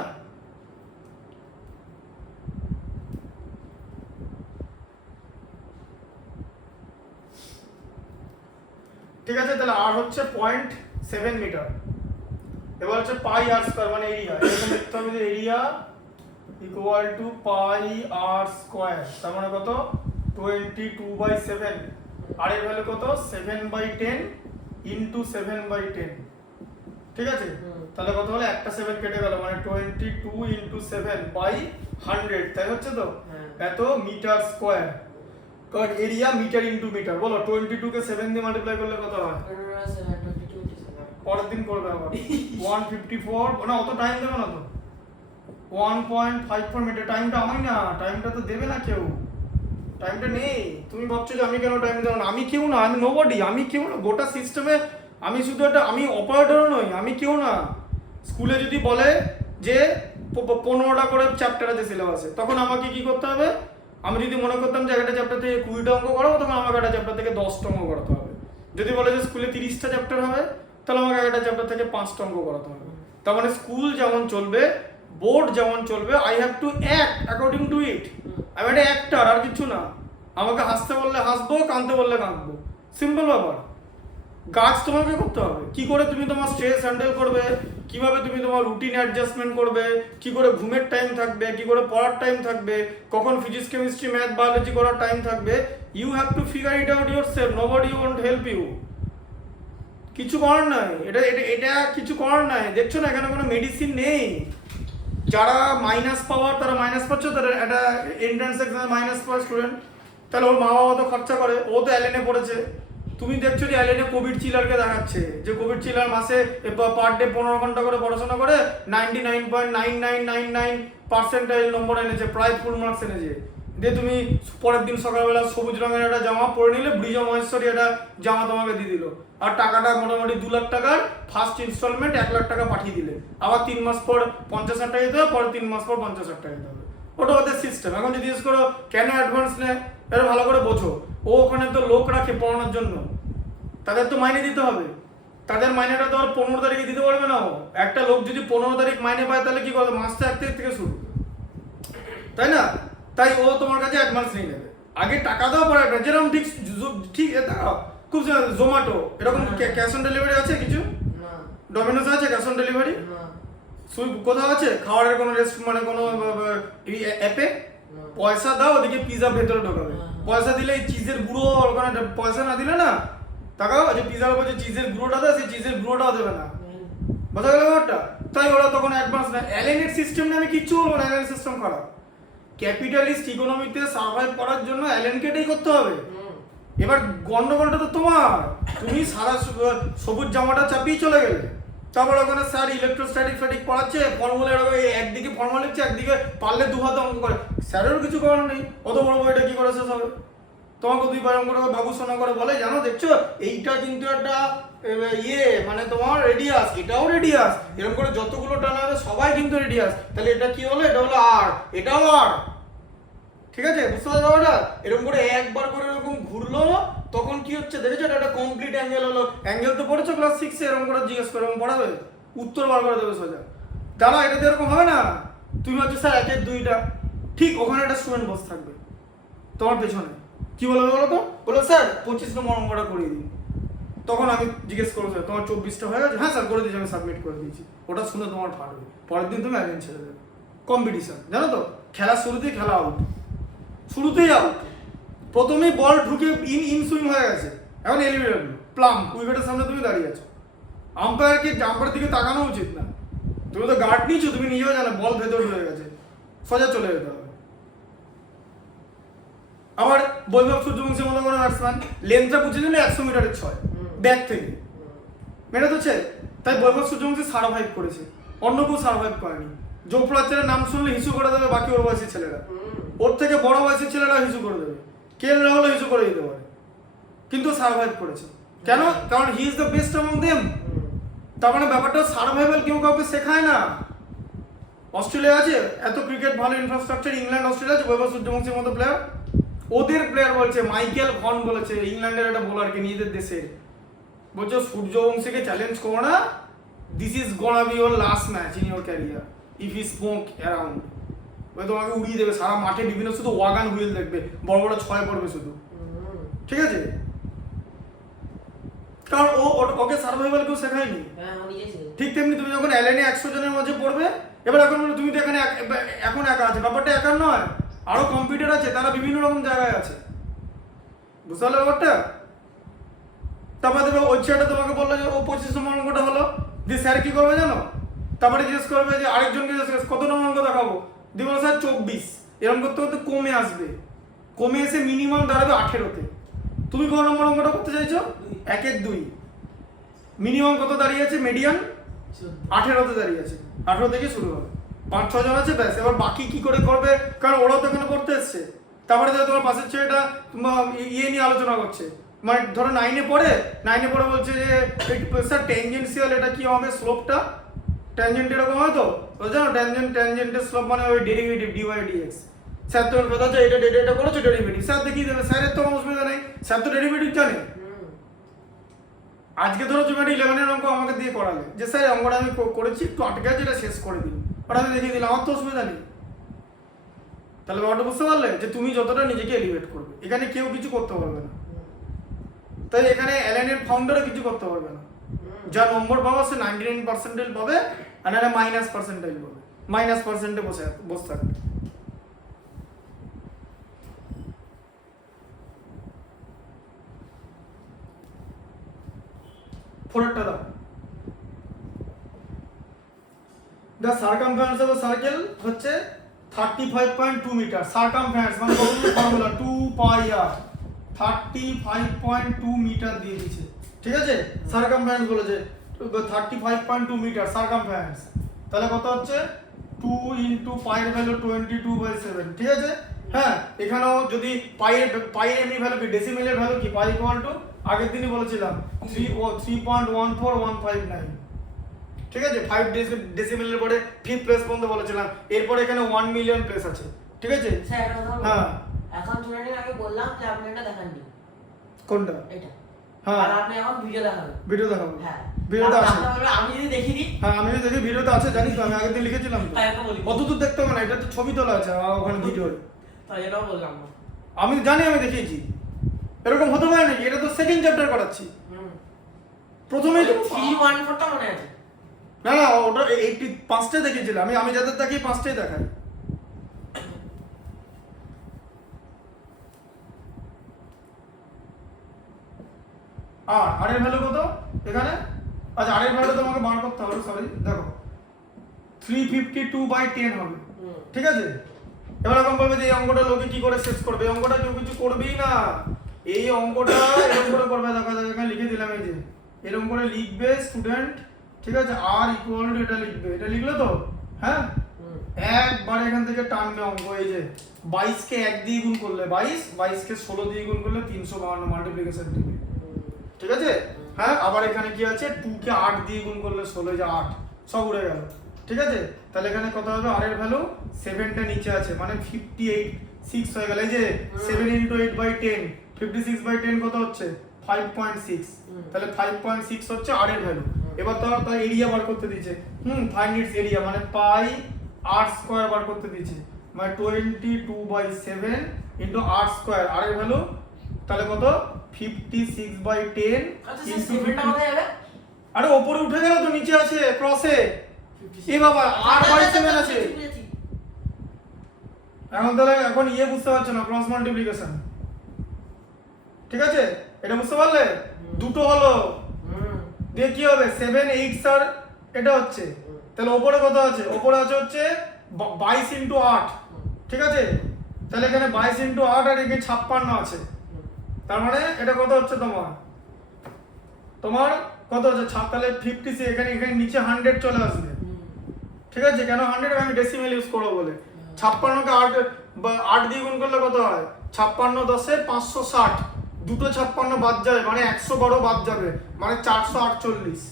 ঠিক আছে, তাহলে r হচ্ছে 0.7 মিটার। এবার হচ্ছে পাই r স্কয়ার মানে এরিয়া, এরকম লিখতে হবে যে area equal to pi r square, তার মানে কত? 22/7। r এর ভ্যালু কত? 7/10 ইনটু 7/10, ঠিক আছে? তাহলে কত হলো? একটা 7 কেটে গেল, মানে 22 ইনটু 7/100, তাই হচ্ছে তো? এত মিটার স্কয়ার। কারণ এরিয়া মিটার ইনটু মিটার। বলো 22 কে 7 দিয়ে মাল্টিপ্লাই করলে কত হয়? পরের দিন করবে আবার 154, না অত টাইম দেবে না তো, 1.54 মিটার। টাইমটা আমি না, টাইমটা তো দেবে না কেউ, টাইমটা নেই। তুমি ভাবছো যে আমি কেন টাইম দেব না? আমি কেউ না, আমি নোবডি, আমি কেউ না গোটা সিস্টেমে। আমি শুধু একটা, আমি অপারেটর নই, আমি কেউ না। স্কুলে যদি বলে যে 15টা করে চ্যাপ্টার আছে সিলেবাসে, তখন আমাকে কি করতে হবে? আমি যদি মনে করতাম যে একটা চ্যাপ্টার থেকে 20টা অঙ্ক করাবো, তখন আমাকে একটা চ্যাপ্টার থেকে 10টা অঙ্ক করাতে হবে। যদি বলে যে স্কুলে 30টা চ্যাপ্টার হবে, তাহলে আমাকে একটা চ্যাপ্টার থেকে 5টা অঙ্ক করাতে হবে। তার মানে স্কুল যেমন চলবে, বোর্ড যেমন চলবে, I have to act according to it. আমি একটা অ্যাক্টর, আর কিছু না। আমাকে হাসতে বললে হাসবো, কাঁদতে বললে কাঁদবো, সিম্পল ব্যাপার। কাজ তোমাকে করতে হবে। কি করে তুমি তোমার স্ট্রেস হ্যান্ডেল করবে, কিভাবে তুমি তোমার রুটিন অ্যাডজাস্টমেন্ট করবে, কি করে ঘুমের টাইম থাকবে, কি করে পড়ার টাইম থাকবে, কখন ফিজিক্স কেমিস্ট্রি ম্যাথ বায়োলজি করার টাইম থাকবে, you have to figure it out yourself. Nobody want help you. কিছু করার নাই, এটা এটা এটা কিছু করার নাই। দেখছো না এখানে কোনো মেডিসিন নেই। যারা মাইনাস পাওয়ার, তারা মাইনাস পাচ্ছে, তারা একটা এন্ট্রান্স এক্সামে মাইনাস পাওয়ার স্টুডেন্ট, তাহলে ওর মা বাবা তো খরচা করে, ও তো অ্যালেনে পড়েছে। তুমি দেখছো যে অ্যালেনে কোভিড চিলারকে দেখাচ্ছে, যে কোভিড চিলার মাসে পার ডে 15 ঘন্টা করে পড়াশোনা করে 99.9999% নম্বর এনেছে, প্রায় ফুল মার্কস এনেছে। দিয়ে তুমি পরের দিন সকালবেলা সবুজ রঙের একটা জামা পরে নিলে, ব্রিজ মহেশ্বরী একটা জামা তোমাকে দিয়ে দিল, আর টাকাটা মোটামুটি 2 লাখ টাকার ফার্স্ট ইনস্টলমেন্ট 1 লাখ টাকা পাঠিয়ে দিলে। আবার 3 মাস পর 50,000 টাকা দিতে হবে, পরে 3 মাস পর 50,000 টাকা দিতে হবে। ওটা ওদের সিস্টেম। এখন জিজ্ঞেস করো কেন অ্যাডভান্স নেয়, এটা ভালো করে বোঝো। ও ওখানে তো লোক রাখে পড়ানোর জন্য, তাদের তো মাইনে দিতে হবে। তাদের মাইনেটা তো আর 15 তারিখে দিতে পারবে না। ও একটা লোক যদি 15 তারিখ মাইনে পায়, তাহলে কি করবে? মাসটা 1 তারিখ থেকে শুরু, তাই না? তাই ও তোমার কাছে অ্যাডভান্স নিয়ে নেবে। আগে টাকা দাও, পরে অ্যাডভান্স। যেরকম ঠিক ঠিক খুব জোম্যাটো এরকম ক্যাশ অন ডেলিভারি আছে কিছু? ডমিনোস আছে ক্যাশ অন ডেলিভারি? কোথাও আছে খাবারের কোনো মানে কোনো অ্যাপে? পয়সা দাও, ওদিকে পিজা ভেতরে ঢোকাবে। পয়সা দিলে এই চিজের গুঁড়ো, ওখানে পয়সা না দিলে না, তাকাও যে পিজার উপর যে চিজের গুঁড়োটা দেয়, সেই চিজের গুঁড়োটাও দেবে না। বোঝা গেল ব্যাপারটা? তাই ওরা তখন অ্যাডভান্স নেয়। অ্যালেনের সিস্টেম নিয়ে আমি কিচ্ছু বলবো না, অ্যালেনের সিস্টেম খারাপ। ক্যাপিটালিস্ট ইকোনমিতে সার্ভাইভ করার জন্য অ্যালেনকে এটাই করতে হবে। এবার গন্ডগোলটা তো তোমার। তুমি সারা সবুজ জামাটা চাপিয়ে চলে গেলে, তারপর ওখানে স্যার ইলেকট্রোস্ট্যাটিক ফ্যাটিক পড়াচ্ছে, ফর্মুলা একদিকে ফর্মুলা লিখছে, একদিকে পারলে 2 হাতে অঙ্ক করে। স্যারেরও কিছু করার নেই, অত বড় বইটা কি করে শেষ হবে? তোমাকে 2 বার অঙ্ক করে বাবু সোনা করে বলে, জানো দেখছো এইটা কিন্তু একটা মানে তোমার রেডিয়াস, এটাও রেডিয়াস, এরকম করে যতগুলো টানা হবে সবাই কিন্তু রেডিয়াস। তাহলে এটা কি হলো? এটা হলো আর, এটাও আর। ঠিক আছে, বুঝতে পারছো ওটা? এরকম করে একবার করে এরকম ঘুরলো, তখন কি হচ্ছে দেখেছো? এটা একটা কমপ্লিট অ্যাঙ্গেল হলো। অ্যাঙ্গেল তো পড়েছো ক্লাস 6 এ, এরকম করে জিজ্ঞেস করে এরকম পড়াবে, উত্তর বার করে দেবে সোজা। দাঁড়া, এটা তো এরকম হবে না। তুমি হচ্ছে স্যার 1 এর 2টা, ঠিক ওখানে একটা স্টুডেন্ট বসে থাকবে তোমার পেছনে। কি বলবে বলো তো? বলো স্যার 25 নম্বর অঙ্কটা করিয়ে দিন। তখন আমি জিজ্ঞেস করবো স্যার তোমার 24টা হয়ে গেছে? হ্যাঁ স্যার করে দিয়েছি, আমি সাবমিট করে দিয়েছি। ওটা শুনে তোমার ফাটবে, পরের দিন তুমি অ্যাটেন্ড ছেড়ে দেবে। কম্পিটিশন জানো তো, খেলার শুরুতেই খেলা আউট। শুরুতেই আউট, প্রথমেই বল ঢুকে ইন সুইং হয়ে গেছে, এখন এলিমিনেট প্লাম উইকেটের সামনে তুমি দাঁড়িয়ে আছো। আম্পায়ারকে জাম্পারের দিকে তাকানো উচিত না, তুমি তো গার্ড নিচ্ছ, তুমি নিজেও জানো বল ভেতর হয়ে গেছে, সোজা চলে যেতে হবে। আবার বৈভব সূর্যবংশীর মতো কোনো ব্যাটসম্যান লেন্থটা বুঝে দিলে 100 মিটারের 6 ব্যাক থেকে মেরে দিচ্ছে, তাই বৈভব সূর্যবংশী সার্ভাইভ করেছে, অন্য কেউ সার্ভাইভ করেনি। জোফরাচের নাম শুনলে হিসু করে দেবে বাকি ওর বয়সী ছেলেরা, ওর থেকে বড় বয়সী ছেলেরা হিসু করে দেবে, কেএল রাহুলও হিসু করে দিতে পারে, কিন্তু সার্ভাইভ করেছে কেন? কারণ he is the best among them. তার মানে ব্যাপারটা সার্ভাইভাল কেউ কাউকে শেখায় না। অস্ট্রেলিয়া আছে এত ক্রিকেট ভালো ইনফ্রাস্ট্রাকচার, ইংল্যান্ড অস্ট্রেলিয়া আছে বৈভব সূর্যবংশীর মতো প্লেয়ার, ওদের প্লেয়ার বলছে, মাইকেল ভন বলেছে ইংল্যান্ডের একটা বোলারকে নিজেদের দেশের, বলছো সূর্যবংশীকে চ্যালেঞ্জ করো না, this is gonna be your last match in your career if you smoke around, ওই তোমাকে উড়িয়ে দেবে সারা মাঠে, বিভিন্ন শুধু ওয়াগান হুইল দেখবে, বড় বড় ছয় পড়বে শুধু, ঠিক আছে? কারণ ওকে সার্ভাইভাল কেউ শেখায়নি। ঠিক তেমনি তুমি যখন এলেনে 100 জনের মাঝে পড়বে, এবার এখন তুমি তো এখানে এখন একা আছে, ব্যাপারটা একা নয়, আরো কম্পিউটার আছে, তারা বিভিন্ন রকম জায়গায় আছে, বুঝতে পারলে ব্যাপারটা? তারপরে দেবে ওই ছেলেটা তোমাকে বললো যে ও 25 নম্বর অঙ্কটা হলো, দিয়ে স্যার কি করবে জানো? তারপরে জিজ্ঞেস করবে যে আরেকজনকে জিজ্ঞেস কত নম্বর অঙ্ক দেখাবো, দিয়ে বলো স্যার 24, এরকম করতে করতে কমে আসবে, কমে এসে মিনিমাম দাঁড়াবে 18-তে। তুমি কত নম্বর অঙ্কটা করতে চাইছো? 1-2, মিনিমাম কত দাঁড়িয়ে আছে? মিডিয়ান 18-তে দাঁড়িয়ে আছে, 18 থেকে শুরু হবে, 5-6 জন আছে ব্যাস। এবার বাকি কি করে করবে, কারণ ওরাও তো এখানে পড়তে এসছে। তারপরে তোমার পাশের ছেলেটা ইয়ে নিয়ে আলোচনা করছে, মানে ধরো 9-এ পড়ে বলছে যে স্যার ট্যানজেন্সিয়াল এটা কি হবে, স্লোপটা ট্যানজেন্ট এরকম হয় তো, জানো ট্যানজেন্টের স্লোপ মানে ওই ডেরিভেটিভ dy/dx। স্যার তো কথা হচ্ছে এটা করেছো ডেরিভেটিভ, স্যার দেখিয়ে দেবে, স্যারের তো কোনো অসুবিধা নেই, স্যার তো ডেরিভেটিভ জানে। আজকে ধরো তুমি একটা 11-এর অঙ্ক আমাকে দিয়ে করালে, যে স্যার অঙ্কটা আমি করেছি একটু আটকে আছে, এটা শেষ করে দিন, ওটা আমি দেখিয়ে দিলাম, আমার তো অসুবিধা নেই। তাহলে ব্যাপারটা বুঝতে পারলে যে তুমি যতটা নিজেকে এলিভেট করবে, এখানে কেউ কিছু করতে পারবে না। তাই এখানে এলএনের ফাউন্ডারও কিছু করতে পারবে না, যা নম্বর পাবো সে 99% পাবে, আর না -% পাবে, -% বসে থাকবে। ফোরটা দাও। The circumference of a circle হচ্ছে 35.2 মিটার। সার্কামফারেন্স মানে ফর্মুলা 2 পাই r, 35.2 মিটার দিয়ে দিয়েছে, ঠিক আছে? সার্কামফারেন্স বলেছে 35.2 মিটার সার্কামফারেন্স, তাহলে কত হচ্ছে 2 ইনটু পাই এর ভ্যালু 22/7, ঠিক আছে? হ্যাঁ, এখানেও যদি পাই এর এমনি ভ্যালু কি, ডেসিমেলের ভ্যালু কি, পাই ইকুয়াল টু আগের দিনই বলেছিলাম 3.14159, ঠিক আছে? 5 ডেসিমেলের পরে 5th প্লেস পর্যন্ত বলেছিলাম, এরপর এখানে 1 মিলিয়ন প্লেস আছে, ঠিক আছে? স্যার একটা কথা বলবো? হ্যাঁ, এখন শুনানি আগে বললাম যে আপনি এটা দেখাননি, কোনটা? এটা হ্যাঁ, আর আপনি এখন ভিডিও দেখাবেন। ভিডিও দেখাবো, হ্যাঁ, ভিডিওতে আছে। আপনি বলবেন আমি যদি দেখি দিই, হ্যাঁ, আমি দেখি ভিডিওতে আছে, জানিস তো, আমি আগের দিন লিখেছিলাম তো। হ্যাঁ, এটা বলি। অত দূর দেখতে হবে না, এটা তো ছবি তোলা আছে ওখানে ভিডিও, তাই এটাও বললাম না। আমি জানি, আমি দেখিয়েছি। এরকম হতে পারে নাকি? এটা তো সেকেন্ড চ্যাপ্টার করাচ্ছি, প্রথমেই তো 314টা মনে আছে। না না, ওটা 85টা দেখিয়েছিলাম আমি যাদের দেখি 5টাই দেখাই। আর এর ভ্যালু কত এখানে? আচ্ছা, আর এর ভ্যালু তোমাকে বার করতে হবে, সরি দেখো 352/10 হবে, ঠিক আছে? এবার এখন বলবে যে এই অঙ্কটা লোকে কি করে শেষ করবে, এই অঙ্কটা কেউ কিছু করবেই না, এই অঙ্কটা এরকম করে করবে, দেখো এখানে লিখে দিলাম, এই যে এরকম করে লিখবে স্টুডেন্ট, ঠিক আছে? আর ইকুয়াল টু এটা লিখবে, এটা লিখলে তো, হ্যাঁ, একবার এখান থেকে টানবে অঙ্ক, এই যে 22 কে 1 দিয়ে গুণ করলে 22 কে 16 দিয়ে গুণ করলে 352 মাল্টিপ্লিকেশন দিবে, ঠিক আছে? হ্যাঁ, আবার এখানে কি আছে 2 কে 8 দিয়ে গুণ করলে 16, যে 8 সব উড়ে গেল, ঠিক আছে? তাহলে এখানে কত হবে? আর এর ভ্যালু 7টা নিচে আছে, মানে 58.6 হয়ে গেল। এই যে 7 × 8/10, 56/10 কত হচ্ছে? 5.6, তাহলে 5.6 হচ্ছে আর এর ভ্যালু। এবার তো তার এরিয়া বার করতে দিয়েছে, ফাইন্ড ইটস এরিয়া, মানে পাই r স্কয়ার বার করতে দিয়েছে, মানে 22/7 ইনটু r স্কয়ার, আর এর ভ্যালু তাহলে কত? 56/10 ইনটু 50। আরে উপরে উঠে গেল তো, নিচে আছে ক্রসে, এ বাবা r/7 আছে, এখন তাহলে এখন বুঝতে পারছো না ক্রস মাল্টিপ্লিকেশন, ঠিক আছে? এটা বুঝতে পারলে? দুটো হলো, দিয়ে কি হবে 7 8 স্যার এটা হচ্ছে, তাহলে ওপরে কত আছে? ওপরে আছে হচ্ছে 22 ইন্টু 8, ঠিক আছে? তাহলে এখানে 22 ইন্টু 8 আর এখানে 56 আছে, তার মানে এটা কত হচ্ছে তোমার কত হচ্ছে? তাহলে 56, এখানে নিচে 100 চলে আসবে, ঠিক আছে? কেন 100? আমি ডেসিমেল ইউজ করবো বলে। 56 কে 8 দিয়ে গুণ করলে কত হয়? 56 10 560, দুটো 56 বাদ যাবে মানে 112 বাদ যাবে মানে 448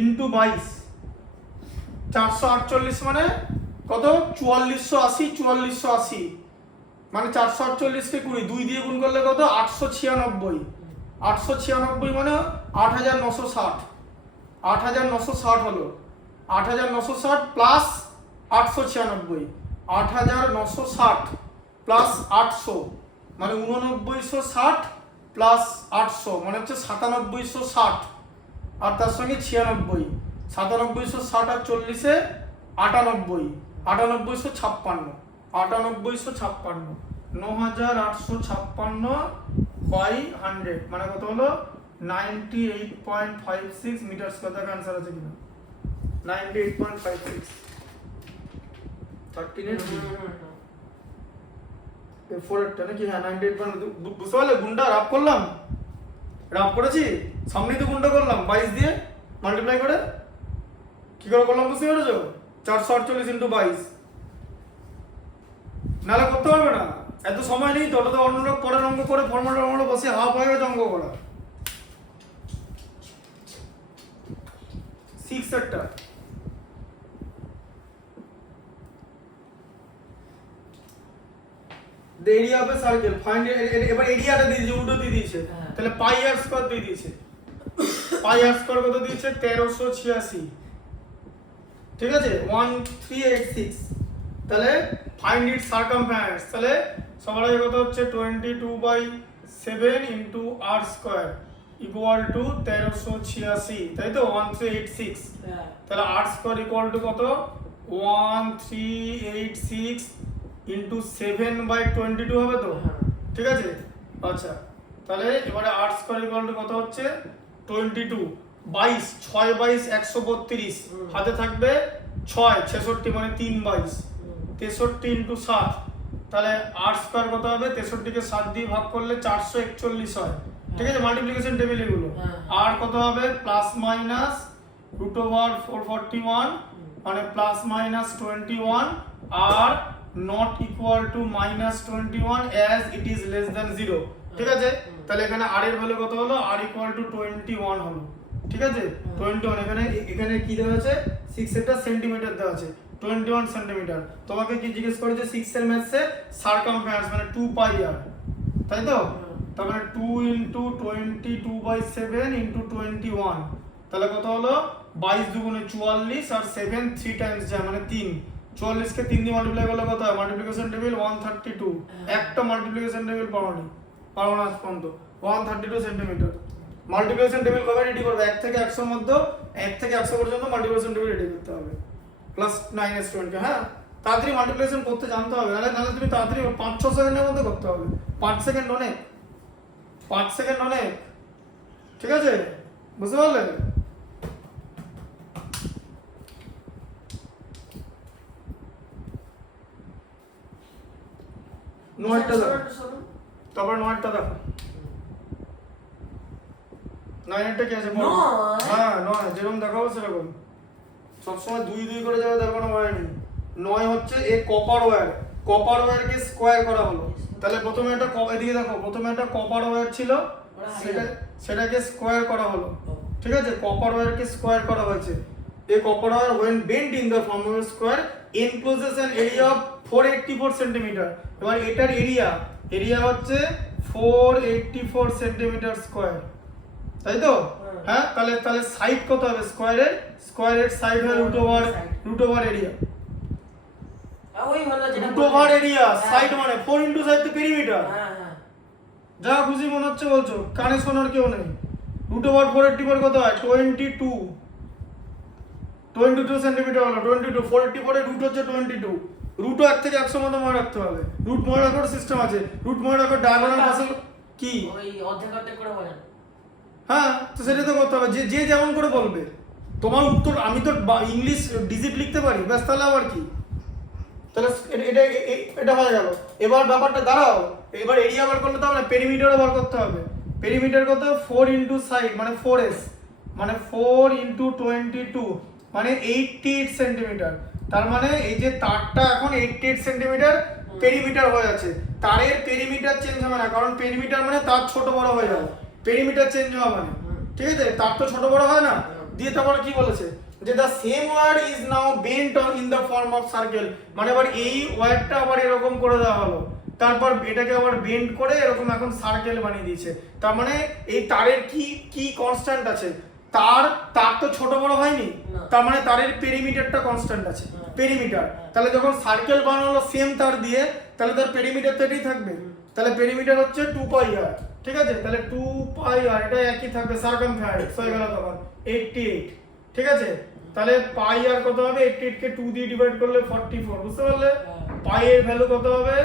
ইন্টু 22, 448 মানে কত? 4480 মানে 448 কে 20 2 দিয়ে গুণ করলে কত? 896 মানে 8960 হলো 8960 প্লাস 896, 8960 প্লাস 800 মানে 8960 প্লাস 800 মানে হচ্ছে 9760, আর তার সঙ্গে 96, 9760 আর 40-এ 98, 9856, 9856 বাই 100 মানে কত হলো? 98.56 মিটার স্কয়ার। তার आंसर আছে কিনা? 98.56 13 4 টা নাকি? হ্যাঁ 98. বুঝতে পারলে? গুণটা রাফ করলাম, রাফ করেছি, সামনেই তো গুণটা করলাম 22 দিয়ে মাল্টিপ্লাই করে। কি করে করলাম বুঝতে পেরেছো? 448 ইন্টু 22, নাহলে করতে পারবে না, এত সময় নেই তো। ওটা তো অন্য লোক পরের অঙ্ক করে ফর্মুলা বসে হাফ হয়ে গেছে অঙ্ক করা। 6 sector the area of a circle find এবার এরিয়াটা দিয়ে দিয়েছে, উল্টো দিয়ে দিয়েছে, তাহলে পাই আর স্কয়ার দিয়ে দিয়েছে। পাই আর স্কয়ার কত দিয়েছে? 1386, ঠিক আছে? 1386, তাহলে ফাইন্ড ইট সারকামফারেন্স, তাহলে সবার আগে কত হচ্ছে? 22/7 into r square equal two 1386, তাই তো? 1386, তাহলে r স্কয়ার ইকুয়াল টু কত? 1386 ইনটু 7/22 হবে তো, ঠিক আছে? আচ্ছা, তাহলে এবারে r স্কয়ার ইকুয়াল টু কত হচ্ছে? 22, 22 6 22 132, হাতে থাকবে 6 66 মানে 3 22, 63 ইনটু 7, তাহলে r স্কয়ার কত হবে? 63 কে 7 দিয়ে ভাগ করলে 441 হয়, ঠিক আছে? মাল্টিপ্লিকেশন টেবিল এগুলো। r কত হবে? প্লাস মাইনাস √441 মানে plus minus 21 are not equal to minus 21 as it is less than 0, ঠিক আছে? তাহলে এখানে r এর ভ্যালু কত হলো? r ইকুয়াল টু 21 হলো, ঠিক আছে? 21, এখানে কি দেওয়া আছে? 6 এটা সেন্টিমিটার দেওয়া আছে, 21 সেন্টিমিটার। তোমাকে কি জিজ্ঞেস করেছে 6 এর ম্যাথসে? সারকামফারেন্স মানে 2 পাই r, তাই তো? তারপরে 2 ইনটু 22/7 ইনটু 21, তাহলে কত হলো? 22 দুগুণে 44 আর 7 3 টাইমস যায় মানে 3, 44 কে 3 দিয়ে মাল্টিপ্লাই করলে কত হয়? মাল্টিপ্লিকেশন টেবিল 132, একটা মাল্টিপ্লিকেশন টেবিল পারো না আজ পর্যন্ত। 132 সেন্টিমিটার মাল্টিপ্লিকেশন টেবিল কবে রেডি করবে? 1 থেকে 100 এর মধ্যে 1 থেকে 100 পর্যন্ত মাল্টিপ্লিকেশন টেবিল রেডি করতে হবে ক্লাস 9 এর স্টুডেন্টকে। হ্যাঁ, তাড়াতাড়ি মাল্টিপ্লিকেশন করতে জানতে হবে, নাহলে তুমি তাড়াতাড়ি 5-6 সেকেন্ডের মধ্যে করতে হবে। 5 সেকেন্ড অনেক, 5 সেকেন্ড অনেক, ঠিক আছে? বুঝতে পারলে? নোটটা দেখো, তারপর নোটটা দেখো। 9 কি আছে? হ্যাঁ 9, যেরকম দেখাবো সেরকম। সবসময় 2 2 করে যাবে তার কোনো মানে নেই। 9 হচ্ছে এ কপার ওয়্যার, কপার ওয়্যারকে স্কয়ার করা হলো। তাহলে প্রথমে একটা এদিকে দেখো, প্রথমে একটা কপার ওয়্যার ছিল, সেটাকে স্কয়ার করা হলো, ঠিক আছে? কপার ওয়্যারকে স্কয়ার করা হয়েছে। A copper wire when bent in the form of a square encloses an area of 484 centimetre. এবার এটার এরিয়া হচ্ছে 484 সেন্টিমিটার স্কয়ার, তাই তো? হ্যাঁ, তাহলে সাইড কত হবে? স্কয়ারের সাইড হয় √ওভার এরিয়া। ওই হলো যেটা √ওভার এরিয়া, সাইড মানে 4 ইনটু সাইড তো পেরিমিটার। যা খুশি মনে হচ্ছে বলছো, কানে শোনার কেউ নেই। √ওভার 484 কত হয়? 22 22 সেন্টিমিটার হলো 22 44 এর রুট হচ্ছে 22 রুটও 1 থেকে 100 মতো মনে রাখতে হবে রুট মনে রাখার সিস্টেম আছে রুট মনে রাখার ডায়াগোনাল পাশে কি ওই অর্ধেক অর্ধেক করে বলেন। হ্যাঁ তো সেটা তো করতে হবে যে যে যেমন করে বলবে তোমার উত্তর আমি তো ইংলিশ ডিজিট লিখতে পারি ব্যাস তাহলে আবার কি তাহলে এটা এটা হয়ে গেল এবার ব্যাপারটা দাঁড়াও এবার এরিয়া বার করলে তো আমরা পেরিমিটারও বার করতে হবে পেরিমিটার কত 4 ইনটু সাইড মানে 4s মানে 4 ইনটু 22 মানে 88 সেন্টিমিটার তার মানে এই যে তারটা এখন 88 সেন্টিমিটার পেরিমিটার হয়ে আছে তারের পেরিমিটার চেঞ্জ হবে না কারণ পেরিমিটার মানে তার ছোট বড় হয়ে যাবে পেরিমিটার চেঞ্জ হওয়া মানে ঠিক আছে তার তো ছোট বড় হয় না দিয়ে তারপর কি বলেছে যে the same word is now bent on in the form of circle মানে আবার এই ওয়ার্ডটা আবার এরকম করে দেওয়া হলো তারপর এটাকে আবার বেন্ড করে এরকম এখন সার্কেল বানিয়ে দিয়েছে তার মানে এই তারের কি কি কনস্ট্যান্ট আছে তার তো ছোট বড় হয়নি তার মানে তারের পেরিমিটারটা কনস্ট্যান্ট আছে পেরিমিটার তাহলে যখন সার্কেল বানালো সেম তার দিয়ে তাহলে তার পেরিমিটার তো এটাই থাকবে তাহলে পেরিমিটার হচ্ছে 2 পাই আর ঠিক আছে তাহলে 2 পাই আর এটা একই থাকবে সার্কামফারেন্স হয়ে গেল তখন 88 ঠিক আছে তাহলে পাই আর কত হবে 88 কে 2 দিয়ে ডিভাইড করলে 44 বুঝতে পারলে পাই এর ভ্যালু কত হবে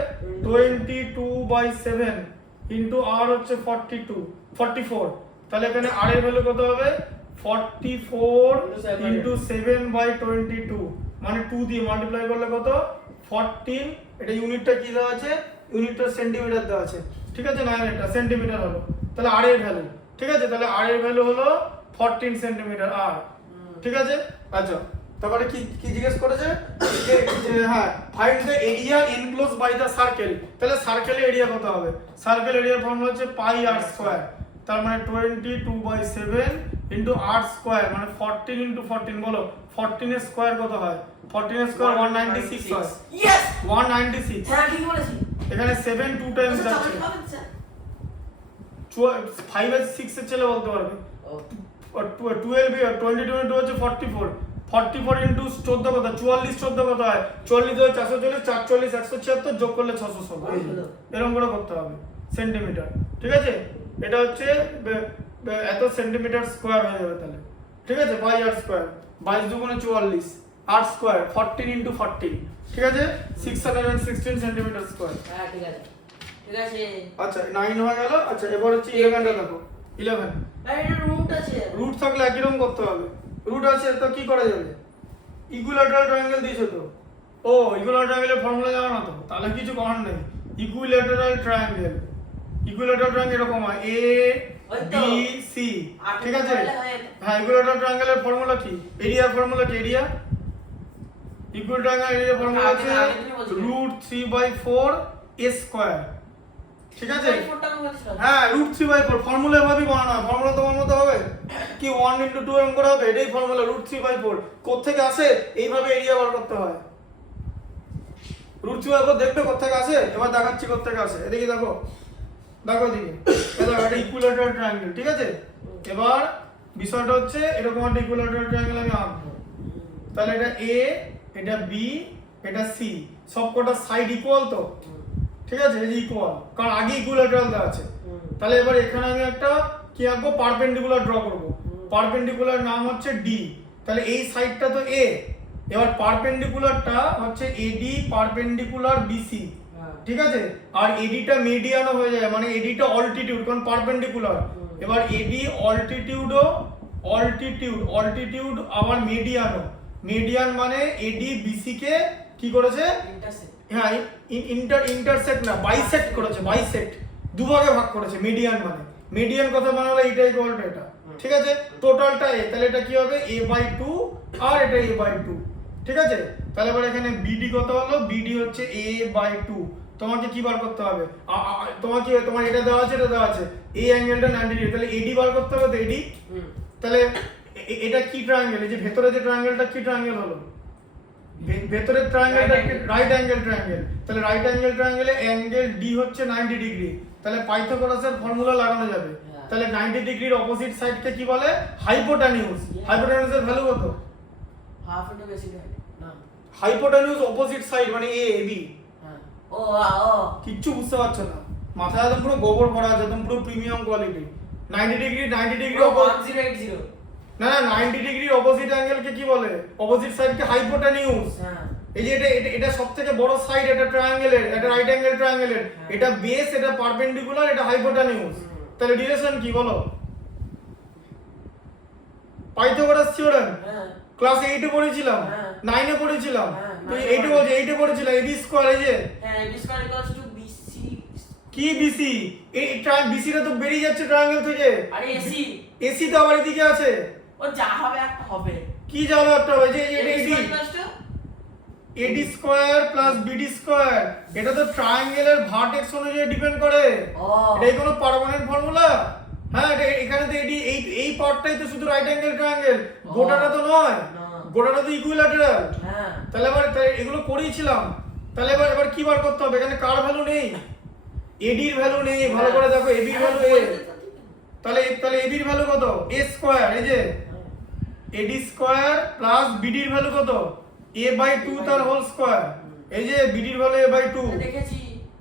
22/7 ইনটু আর হচ্ছে 44 তাহলে এখানে আর এর ভ্যালু কত হবে 44 ইনটু 7/22 মানে 2 দিয়ে মাল্টিপ্লাই করলে কত 14 এটা ইউনিটটা কি দেওয়া আছে ইউনিটটা সেন্টিমিটার দেওয়া আছে ঠিক আছে না এটা সেন্টিমিটার হলো তাহলে আর এর ভ্যালু ঠিক আছে তাহলে আর এর ভ্যালু হলো 14 সেন্টিমিটার আর ঠিক আছে আচ্ছা তারপরে কি কি জিজ্ঞেস করেছে যে হ্যাঁ find the area enclose by the circle তাহলে সার্কেলের এরিয়া কত হবে সার্কেল এরিয়ার ফর্মুলা হচ্ছে পাই আর স্কয়ার তার মানে 22/7 ইনটু আর স্কয়ার মানে 14 ইনটু 14 বলো 14 এর স্কয়ার কত হয় 14 এর স্কয়ার 196 হয় ইয়েস 196 হ্যাঁ ঠিক বলেছি এখানে 7 2 টাইমস যাচ্ছে 5 আর 6 এর ছেলে বলতে পারবে 22 হচ্ছে 44 ইনটু 14 কত 44 কত হয় 44 হয় 440 440 176 যোগ করলে 616 এরকম করে করতে হবে সেন্টিমিটার ঠিক আছে এটা হচ্ছে এত সেন্টিমিটার স্কয়ার হয়ে যাবে তাহলে ঠিক আছে পাই আর স্কয়ার 22 দুগুণে 44 আর স্কয়ার 14 ইনটু 14 ঠিক আছে 616 সেন্টিমিটার স্কয়ার হ্যাঁ ঠিক আছে ঠিক আছে আচ্ছা 9 হয়ে গেল আচ্ছা এবার হচ্ছে 11টা দেখো 11 আরে এটা রুট আছে রুট থাকলে একই রকম করতে হবে রুট আছে তো কি করা যাবে ইকুইল্যাটারাল ট্রায়াঙ্গেল দিয়েছে তো ও ইকুইল্যাটারাল ট্রায়াঙ্গেলের ফর্মুলা জানো না তো তাহলে কিছু করার নেই ইকুইল্যাটারাল ট্রায়াঙ্গেল এরকম হয় এ বি সি ঠিক আছে হ্যাঁ ইকুইল্যাটারাল ট্রায়াঙ্গেলের ফর্মুলা কি এরিয়ার ফর্মুলা কি এরিয়া ইকুইল্যাটারাল ট্রায়াঙ্গেল এরিয়ার ফর্মুলা হচ্ছে √3/4 a স্কয়ার ঠিক আছে হ্যাঁ √3/4 ফর্মুলা এভাবেই বানানো হয় ফর্মুলা তোমার মতো হবে কি 1 * 2 এরকম করে হবে এটাই ফর্মুলা √3/4 কোথা থেকে আসে এইভাবে এরিয়া বার করতে হয় √3/4 দেখবে কোথা থেকে আসে এবার দেখাচ্ছি কোথা থেকে আসে এদিকে দেখো এদিকে এটা ইকুইল্যাটারাল ট্রায়াঙ্গেল ঠিক আছে এবার বিষয়টা হচ্ছে এরকম একটা ইকুইল্যাটারাল ট্রায়াঙ্গেল আমি আঁকবো তাহলে এটা এ এটা বি এটা সি সবকটা সাইড ইকুয়াল তো ঠিক আছে এই যে ইকুয়াল কারণ আগে ইকুইল্যাটারাল দেওয়া আছে তাহলে এবার এখানে আমি একটা কি আঁকবো পারপেন্ডিকুলার ড্র করব পারপেন্ডিকুলার নাম হচ্ছে ডি তাহলে এই সাইডটা তো এ এবার পারপেন্ডিকুলারটা হচ্ছে এডি পারপেন্ডিকুলার বিসি ঠিক আছে আর এডিটা মিডিয়ানও হয়ে যায় মানে এডিটা অল্টিটিউড কারণ পারপেন্ডিকুলার এবার এডি অল্টিটিউড আবার মিডিয়ান মানে এডি বিসি কে কি করেছে হ্যাঁ ইন্টারসেক্ট না বাইসেক্ট করেছে বাইসেক্ট দুভাগে ভাগ করেছে মিডিয়ান মানে মিডিয়ান কথা বানালে এইটাই ইকুয়াল টু এটা ঠিক আছে টোটালটা এ তাহলে এটা কি হবে a/2 আর এটা a/2 ঠিক আছে তাহলে এবার এখানে বিডি কত হলো বিডি হচ্ছে a/2 তোমাকে কি বার করতে হবে তোমার এটা দেওয়া আছে এই অ্যাঙ্গেলটা 90 ডিগ্রি তাহলে এডি বার করতে হবে তো এডি তাহলে এটা কি ট্রায়াঙ্গেল এই যে ভেতরে যে ট্রায়াঙ্গেলটা কি ট্রায়াঙ্গেল হলো ভেতরের ট্রায়াঙ্গেলটা রাইট অ্যাঙ্গেল ট্রায়াঙ্গেল তাহলে রাইট অ্যাঙ্গেল ট্রায়াঙ্গেলে অ্যাঙ্গেল ডি হচ্ছে 90 ডিগ্রি তাহলে পাইথাগোরাসের ফর্মুলা লাগানো যাবে তাহলে 90 ডিগ্রির অপোজিট সাইডকে কি বলে হাইপোটেনিউসের ভ্যালু কত হাফ ইনটু বেশি না হাইপোটেনিউস অপোজিট সাইড মানে এ বি ও কিচ্ছু বুঝতে পারছো না মাথায় একদম পুরো গোবর ভরা আছে একদম পুরো প্রিমিয়াম কোয়ালিটি 90 ডিগ্রি 1080 না না 90 ডিগ্রি অপোজিট অ্যাঙ্গেলকে কি বলে? অপোজিট সাইডকে হাইপোটেনিউস। হ্যাঁ এই যে এটা সবথেকে বড় সাইড, এটা ট্রায়াঙ্গেলের, এটা রাইট অ্যাঙ্গেল ট্রায়াঙ্গেলের, হ্যাঁ। এটা বেস, এটা পারপেন্ডিকুলার, এটা হাইপোটেনিউস। তাহলে ডিরেকশন কি বলো? পাইথাগোরাস থিওরেম হ্যাঁ ক্লাস 8 এ পড়েছিলাম, হ্যাঁ। 9 এ পড়েছিলাম, হ্যাঁ, তুই 9 এ 8 এ বলছিস, 8 এ পড়েছিলাম এবি স্কয়ার। এই যে হ্যাঁ AB square equals two BC কি বিসি? এই বিসি টা তো বেরিয়ে যাচ্ছে ট্রায়াঙ্গেল থেকে। আরে AC এসি তো আবার এদিকে আছে। ও যা হবে একটা হবে কি যাবে একটা হবে? যে এটা AB AD square equals to AD square plus BD square. এটা তো ট্রায়াঙ্গেলের ভার্টেক্স অনুযায়ী ডিপেন্ড করে। ও এটাই কোনো পার্মানেন্ট ফর্মুলা? হ্যাঁ, এখানে তো এডি এই পার্টটাই তো শুধু রাইট অ্যাঙ্গেল ট্রায়াঙ্গেল, গোটাটা তো নয়। না। গোটাটা তো ইকুইল্যাটারাল। হ্যাঁ তাহলে এগুলো করেইছিলাম। তাহলে এবার কি বার করতে হবে? এখানে কার ভ্যালু নেই, এডির ভ্যালু নেই। ভালো করে দেখো, এবির ভ্যালু এ। তাহলে এবির ভ্যালু কত? এ স্কয়ার। এই যে এডি স্কয়ার প্লাস বিডির ভ্যালু কত? a বাই 2 তার হোল স্কয়ার। এই যে বিডির ভ্যালু a বাই 2। দেখেছি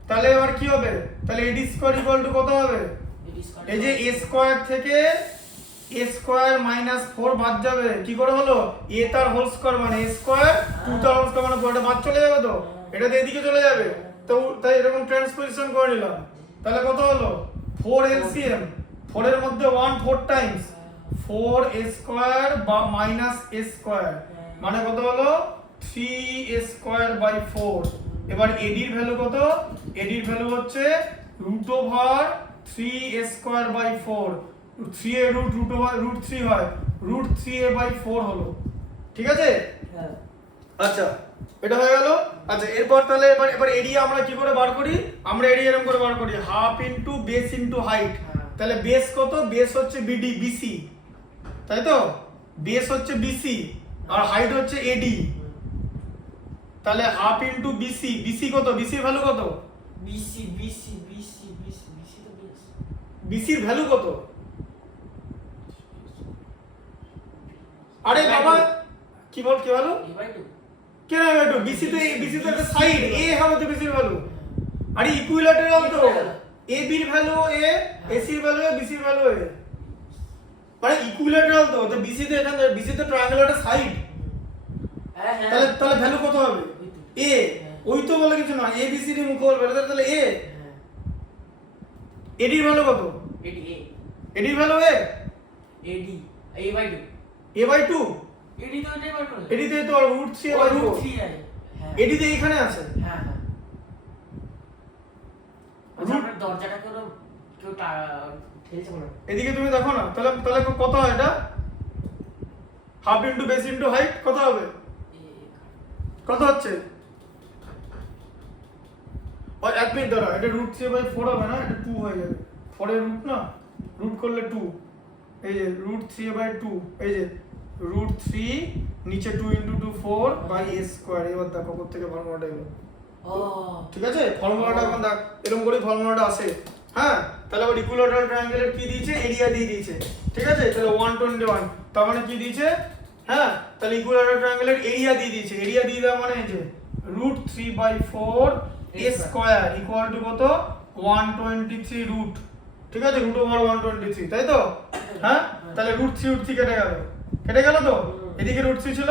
তাহলে এবার কি হবে? তাহলে এডি স্কয়ার ইকুয়াল টু কত হবে? AB স্কয়ার এই যে a স্কয়ার থেকে a স্কয়ার মাইনাস 4 বাদ যাবে। কি করে হলো? a তার হোল স্কয়ার মানে a স্কয়ার, 2 তার হোল স্কয়ার মানে 4, এটা বাদ চলে যাবে তো। এটা তো এদিকে চলে যাবে। তো তাই এরকম ট্রান্সপোজিশন করে নিলাম। তাহলে কত হলো? 4 এলসিএম। 4 এর মধ্যে 1 4 টাইমস 4 a স্কয়ার বা মাইনাস a স্কয়ার মানে কত হলো? 3 a স্কয়ার বাই 4। এবার এডির ভ্যালু কত? এডির ভ্যালু হচ্ছে root over 3 a square by 4। 3 এর রুট ওভার রুট 3 হয়, রুট 3 a বাই 4 হলো। ঠিক আছে? হ্যাঁ আচ্ছা, এটা হয়ে গেল। আচ্ছা, এরপর তাহলে এবার এরিয়া আমরা কি করে বার করি? আমরা এরিয়া এরকম করে বার করি, half into base into height. তাহলে বেস কত? বেস হচ্ছে বিডি বিসি, তাই তো? বেস হচ্ছে বিসি আর হাইট হচ্ছে এডি। তাহলে হাফ ইনটু বিসি, বিসি কত? বিসির ভ্যালু কত? BC BC BC BC BC তো বেশ বিসির ভ্যালু কত? আরে বাবা, কি বল, কি বলো? A বাই 2 কেন একটু বিসি তো একটা সাইড, এ হবে তো বিসির ভ্যালু। আরে ইকুইল্যাটারাল তো, এ বির ভ্যালু এ, এসির ভ্যালু এ, বিসির ভ্যালু এ। মানে ইকুইল্যাটারাল তো, তো বিসি তো এখানে, বিসি তো ট্রায়াঙ্গুলার সাইড। হ্যাঁ হ্যাঁ তাহলে ভ্যালু কত হবে? এ। ওই তো বলে কিছু না, এ বি সি ডি মুখ বলবে, তাহলে এ। এডির ভ্যালু কত? AD A এডির value A, AD A by 2 A by 2। AD তো এটাই বার করলে এডিতে তো রুট 3 বাই 4। 3 আই হ্যাঁ এডিতে এখানে আছে হ্যাঁ হ্যাঁ আচ্ছা আমরা দরজাটাকে ওরা কেউ ঠেলছে বলো এদিকে তুমি দেখো না। তাহলে কত হয় এটা? Half into base into height কত হবে? কত হচ্ছে? ওই এক মিনিট দাঁড়া, এটা রুট 3 বাই 4 হবে না, এটা 2 হয়ে যাবে। 4 এর রুট না, রুট করলে 2। এই যে রুট 3 বাই 2, এই যে রুট 3 নিচে 2 ইনটু 2 4 বাই a স্কয়ার। এবার দেখো কত থেকে ফর্মুলাটা এলো। ও ঠিক আছে, ফর্মুলাটা এখন দেখ, এরকম করে ফর্মুলাটা আসে। হ্যাঁ, তাহলে আবার ইকুইল্যাটারাল ট্রায়াঙ্গেলের কি দিয়েছে? এরিয়া দিয়ে দিয়েছে। ঠিক আছে, তাহলে 121 তার মানে কি দিয়েছে? হ্যাঁ, তাহলে ইকুইল্যাটারাল ট্রায়াঙ্গেলের এরিয়া দিয়ে দিয়েছে। এরিয়া দিয়ে দেওয়া মানে এই যে root 3 by 4 a square equal to কত? 123 রুট। ঠিক আছে, রুট ওভার 123, তাই তো? হ্যাঁ, তাহলে রুট 3 কেটে গেল। কেটে গেল তো? এদিকে রুট 3 ছিল,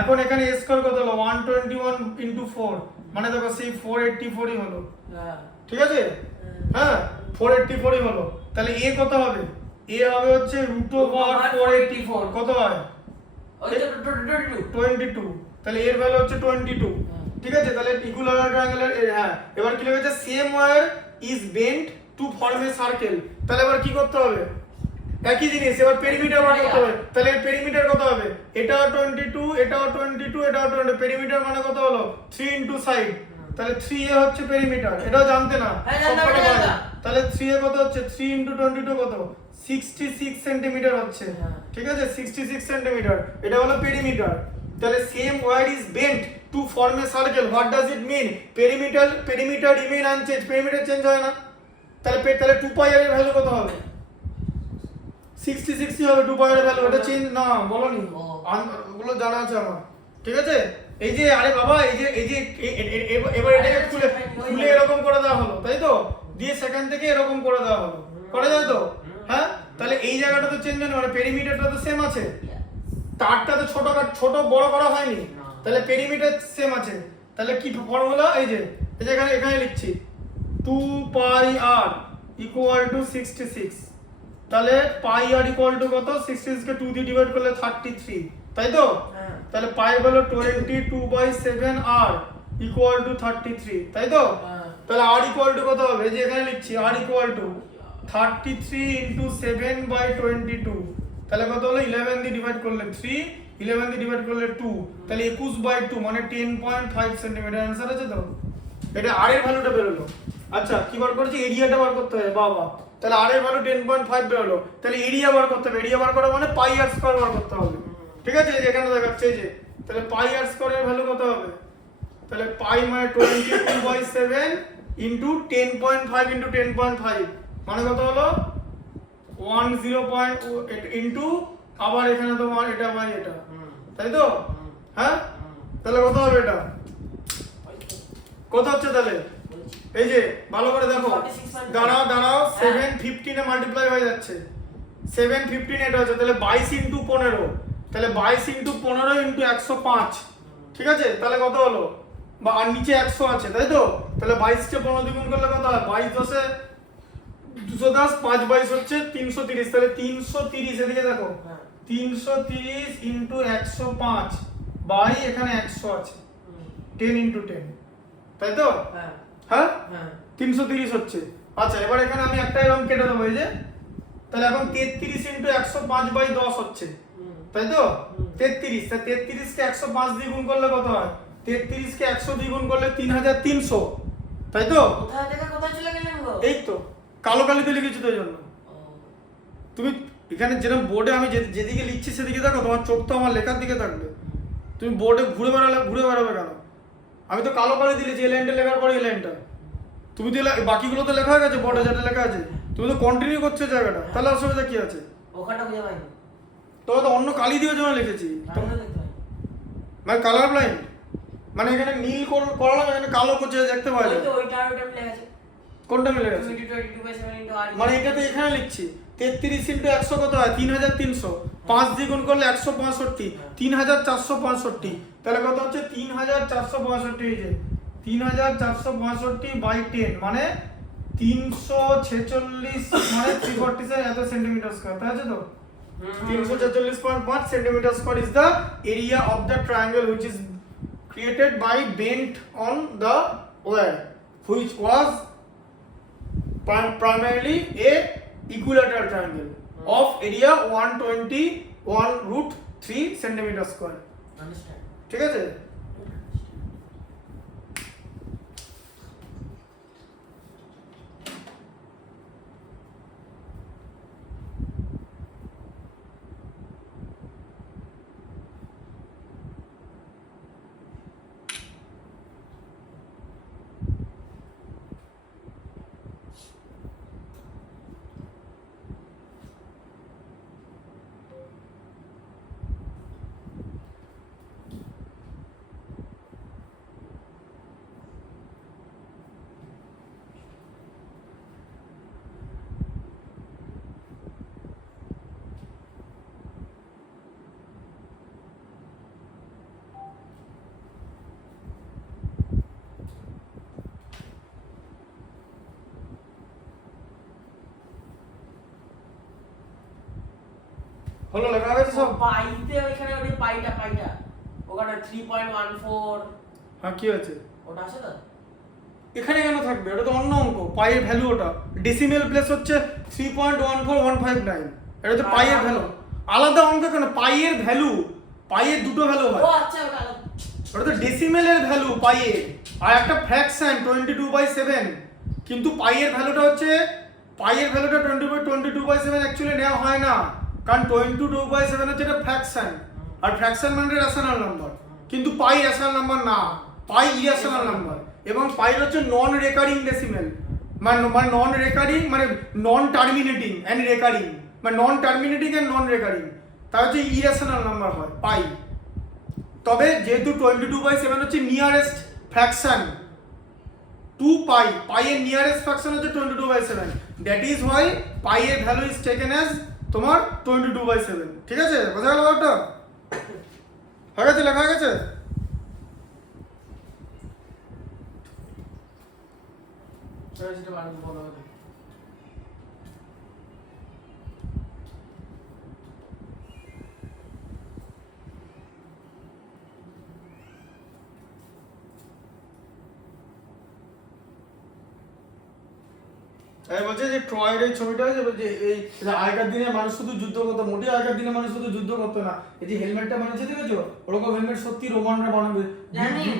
এখন এখানে a স্কয়ার কত হলো? 121 ইনটু 4 মানে দেখো সেই 484ই হলো। হ্যাঁ ঠিক আছে? হ্যাঁ, 484ই হলো। তাহলে a কত হবে? a হবে হচ্ছে রুট ওভার 484 কত হয়? ওই তো 22 22। তাহলে এর ভ্যালু হচ্ছে 22। ঠিক আছে, তাহলে ইকুইল্যাটারাল ট্রায়াঙ্গেলের হ্যাঁ, এবার কি লিখেছে? Same wire is bent to form a circle. তাহলে এবার কি করতে হবে? একই জিনিস, এবার পেরিমিটার বার করতে হবে। তাহলে এর পেরিমিটার কত হবে? এটাও 22, এটাও 22, এটাও 20। পেরিমিটার মানে কত হলো? 3 ইনটু সাইড। তাহলে 3a হচ্ছে পেরিমিটার, এটাও জানতে না। হ্যাঁ, জানতাম, সবকটা জানতাম। পাই। তাহলে 3a কত হচ্ছে? 3 ইনটু 22 কত? 66 সেন্টিমিটার হচ্ছে। হ্যাঁ। ঠিক আছে, 66 সেন্টিমিটার। এটা হলো পেরিমিটার। তাহলে same wire is bent to form a circle. What does it mean? Perimeter remain unchange, perimeter change হয় না। তাহলে 2 পাই এর ভ্যালু কত হবে? 66 হবে 2 পাই এর ভ্যালু। এটা চেঞ্জ না, বলনি, ওগুলো জানা আছে আমার। ঠিক আছে, এই যে আরে বাবা, এই যে এবার এটাকে খুলে এরকম করে দেওয়া হলো, তাই তো? দিয়ে সেখান থেকে এরকম করে দেওয়া হলো, করা যায় তো? হ্যাঁ, তাহলে এই জায়গাটা তো চেঞ্জ হয়নি, মানে পেরিমিটারটা তো সেম আছে, Yes. কাটটা তো ছোট বড় করা হয়নি, না। তাহলে পেরিমিটার সেম আছে। তাহলে কি ফর্মুলা, এই যে এখানে লিখছি 2 পাই r ইকুয়াল টু 66, তাহলে পাই r ইকুয়াল টু কত, 66 কে 2 দিয়ে ডিভাইড করলে 33, তাই তো? হ্যাঁ। তাহলে পাই হলো 22/7 r ইকুয়াল টু 33, তাই তো? হ্যাঁ। তাহলে r ইকুয়াল টু কত হবে, এই যে এখানে লিখছি r ইকুয়াল টু 33 ইনটু 7/22, তাহলে কত হলো, 11 দিয়ে ডিভাইড করলে 3, 11 দিয়ে ডিভাইড করলে 2, তাহলে 21/2 মানে 10.5 সেন্টিমিটার। অ্যানসার আছে তো? এটা r এর ভ্যালুটা বেরোলো। আচ্ছা কি বার করেছি, এরিয়াটা বার করতে হবে, বাবা। তাহলে r এর ভ্যালু 10.5 বেরোলো, তাহলে এরিয়া বার করতে হবে, এরিয়া বার করা মানে পাই r স্কয়ার বার করতে হবে, ঠিক আছে? এই যে এখানে দেখাচ্ছে, এই যে তাহলে পাই r স্কয়ারের ভ্যালু কত হবে, তাহলে পাই মানে 22/7 ইনটু 10.5 ইনটু 10.5 মানে কত হলো 10 ইনটু আবার এখানে তোমার এটা বাই এটা, তাই তো? হ্যাঁ, তাহলে কত হবে এটা, কত হচ্ছে তাহলে, এই যে ভালো করে দেখো, 46.5 দাঁড়াও 715 এ মাল্টিপ্লাই হয়ে যাচ্ছে, 715 এটা হচ্ছে, তাহলে 22 ইনটু 15, তাহলে 22 ইনটু 15 ইনটু 105, ঠিক আছে? তাহলে কত হলো, বা আর নিচে 100 আছে, তাই তো? তাহলে 22 কে 15 দ্বিগুণ করলে কত হয়, 22 10 210, 5 22 হচ্ছে 330, তাহলে 330, এদিকে দেখো, 330 ইনটু 105 বাই এখানে 100 আছে, 10 ইনটু 10, তাই তো? হ্যাঁ। হ্যাঁ, হ্যাঁ। 330 হচ্ছে। আচ্ছা এবার এখানে আমি একটা এরকম কেটে দেবো, এই যে তাহলে এখন 33 ইনটু 105 বাই 10 হচ্ছে, তাই তো? 33, তা 33 কে 105 দিয়ে গুণ করলে কত হয়, 33 কে 100 দিয়ে গুণ করলে 3300, তাই তো? কোথায় থেকে কোথায় চলে গেলেন গো? এই তো কালো কালিতে লিখেছি তো, এই জন্য। ও, তুমি এখানে যেরকম বোর্ডে আমি যেদিকে লিখছি সেদিকে দেখো, তোমার চোখ তো আমার লেখার দিকে থাকবে, তুমি বোর্ডে ঘুরে বেড়াবে কেন? আমি তো কালো কালি দিয়েছি, এই লাইনটা লেখার পরে এই লাইনটা, তুমি তো বাকিগুলো তো লেখা হয়ে গেছে বোর্ডে যেটা লেখা আছে, তুমি তো কন্টিনিউ করছো জায়গাটা, তাহলে অসুবিধা কি আছে? ওখানটা খুঁজে পাইনি। তবে তো অন্য কালি দিয়ে যেমন লিখেছি, তাহলে দেখতে পাইনি। মানে কালার ব্লাইন্ড, মানে এখানে নীল করলাম, এখানে কালো করছে দেখতে পাওয়া ওই যায়, তো ওইটা মিলে গেছে। কোনটা মিলে গেছে? 22/7 into r মানে এটা তো এখানে লিখছি 33 ইনটু 100 কত হয়, 3300, 5 দিয়ে গুণ করলে 165, 3465, তাহলে কত হচ্ছে 3465, এই যে 3465 বাই 10 মানে 346, মানে 347 এত সেন্টিমিটার স্কয়ার, তাই আছে তো? 346.5 centimeter square is the area of the triangle which is created by bent on the wire, which was primarily a equilateral triangle of area 121 centimeter square, Understand? ঠিক আছে? হলো লেখা হয়েছে সব? পাইতে ওইখানে ওই পাইটা ওখানে 3.14 হ্যাঁ কি আছে ওটা আছে তো? এখানে কেন থাকবে, ওটা তো অন্য অঙ্ক, পাইয়ের ভ্যালু, ওটা ডেসিমেল প্লেস হচ্ছে 3.14159, এটা তো পাইয়ের ভ্যালু, আলাদা অঙ্ক কেন, পাইয়ের ভ্যালু, পাইয়ের দুটো ভ্যালু হয়, ও আচ্ছা ওটা ওটা তো ডেসিমেলের ভ্যালু পাইয়ের, আর একটা ফ্র্যাকশন 22/7, কিন্তু পাইয়ের ভ্যালুটা হচ্ছে, পাইয়ের ভ্যালুটা 22/7 অ্যাকচুয়ালি নেওয়া হয় না, কারণ 22/7 হচ্ছে এটা ফ্র্যাকশন, আর ফ্র্যাকশন মানে রেশনাল নাম্বার, কিন্তু পাই রেশনাল নাম্বার না, পাই ইরেশনাল নাম্বার, এবং পাই হচ্ছে নন রেকারিং ডেসিমেল, মানে নন রেকারিং মানে নন টার্মিনেটিং এন্ড রেকারিং, মানে নন টার্মিনেটিং এন্ড নন রেকারিং, তা হচ্ছে ইরেশনাল নাম্বার হয় পাই। তবে যেহেতু 22/7 হচ্ছে নিয়ারেস্ট ফ্র্যাকশন টু পাই এর নিয়ারেস্ট ফ্র্যাকশন হচ্ছে 22/7, দ্যাট ইজ হোয়াই পাই এর ভ্যালু ইজ টেকেন অ্যাজ তোমার 22/7, ঠিক আছে? বোঝা গেল ব্যাপারটা? হয়ে গেছে, লেখা হয়ে গেছে? সেটা বানাতে বলা হবে। আমি বলছি যে ট্রয়ের এই ছবিটা যে এই আগেকার দিনে মানুষ শুধু যুদ্ধ করতো, মোটেই আগেকার দিনে মানুষ শুধু যুদ্ধ করতো না। এই যে হেলমেটটা বানিয়েছে দেখেছো, ওরকম হেলমেট সত্যি রোমানরা বানাবে,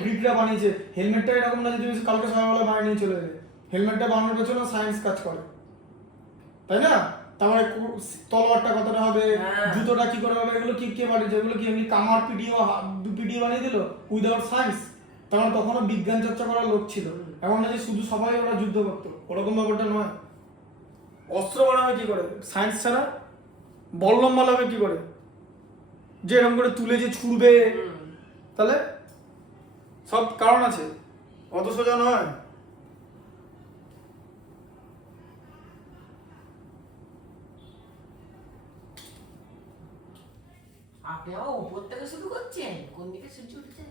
গ্রিকরা বানিয়েছে। হেলমেটটা এরকম না যে তুমি কালকে সকালবেলা বানিয়ে নিয়ে চলে এলে। হেলমেটটা বানানোর পেছনে সায়েন্স কাজ করে, তাই না? তারপরে তলোয়ারটা কতটা হবে, জুতোটা কি করে হবে, এগুলো কি কে বানিয়েছে? এগুলো কি এমনি কামার পিডিও বানিয়ে দিল উইদাউট সায়েন্স? তখন তখনও বিজ্ঞান চর্চা করার লোক ছিল, এমন না যে শুধু সবাই ওরা যুদ্ধ করতো, ওরকম ব্যাপারটা নয়। অস্ত্র বানাবে কি করে সায়েন্স ছাড়া? বল্লম বানাবে কি করে? যে এরকম করে তুলে যে ছুড়বে, তাহলে সব কারণ আছে, অত সোজা নয়। আপনি আবার উপর থেকে শুরু করছেন, কোন দিকে সূর্য উঠছে?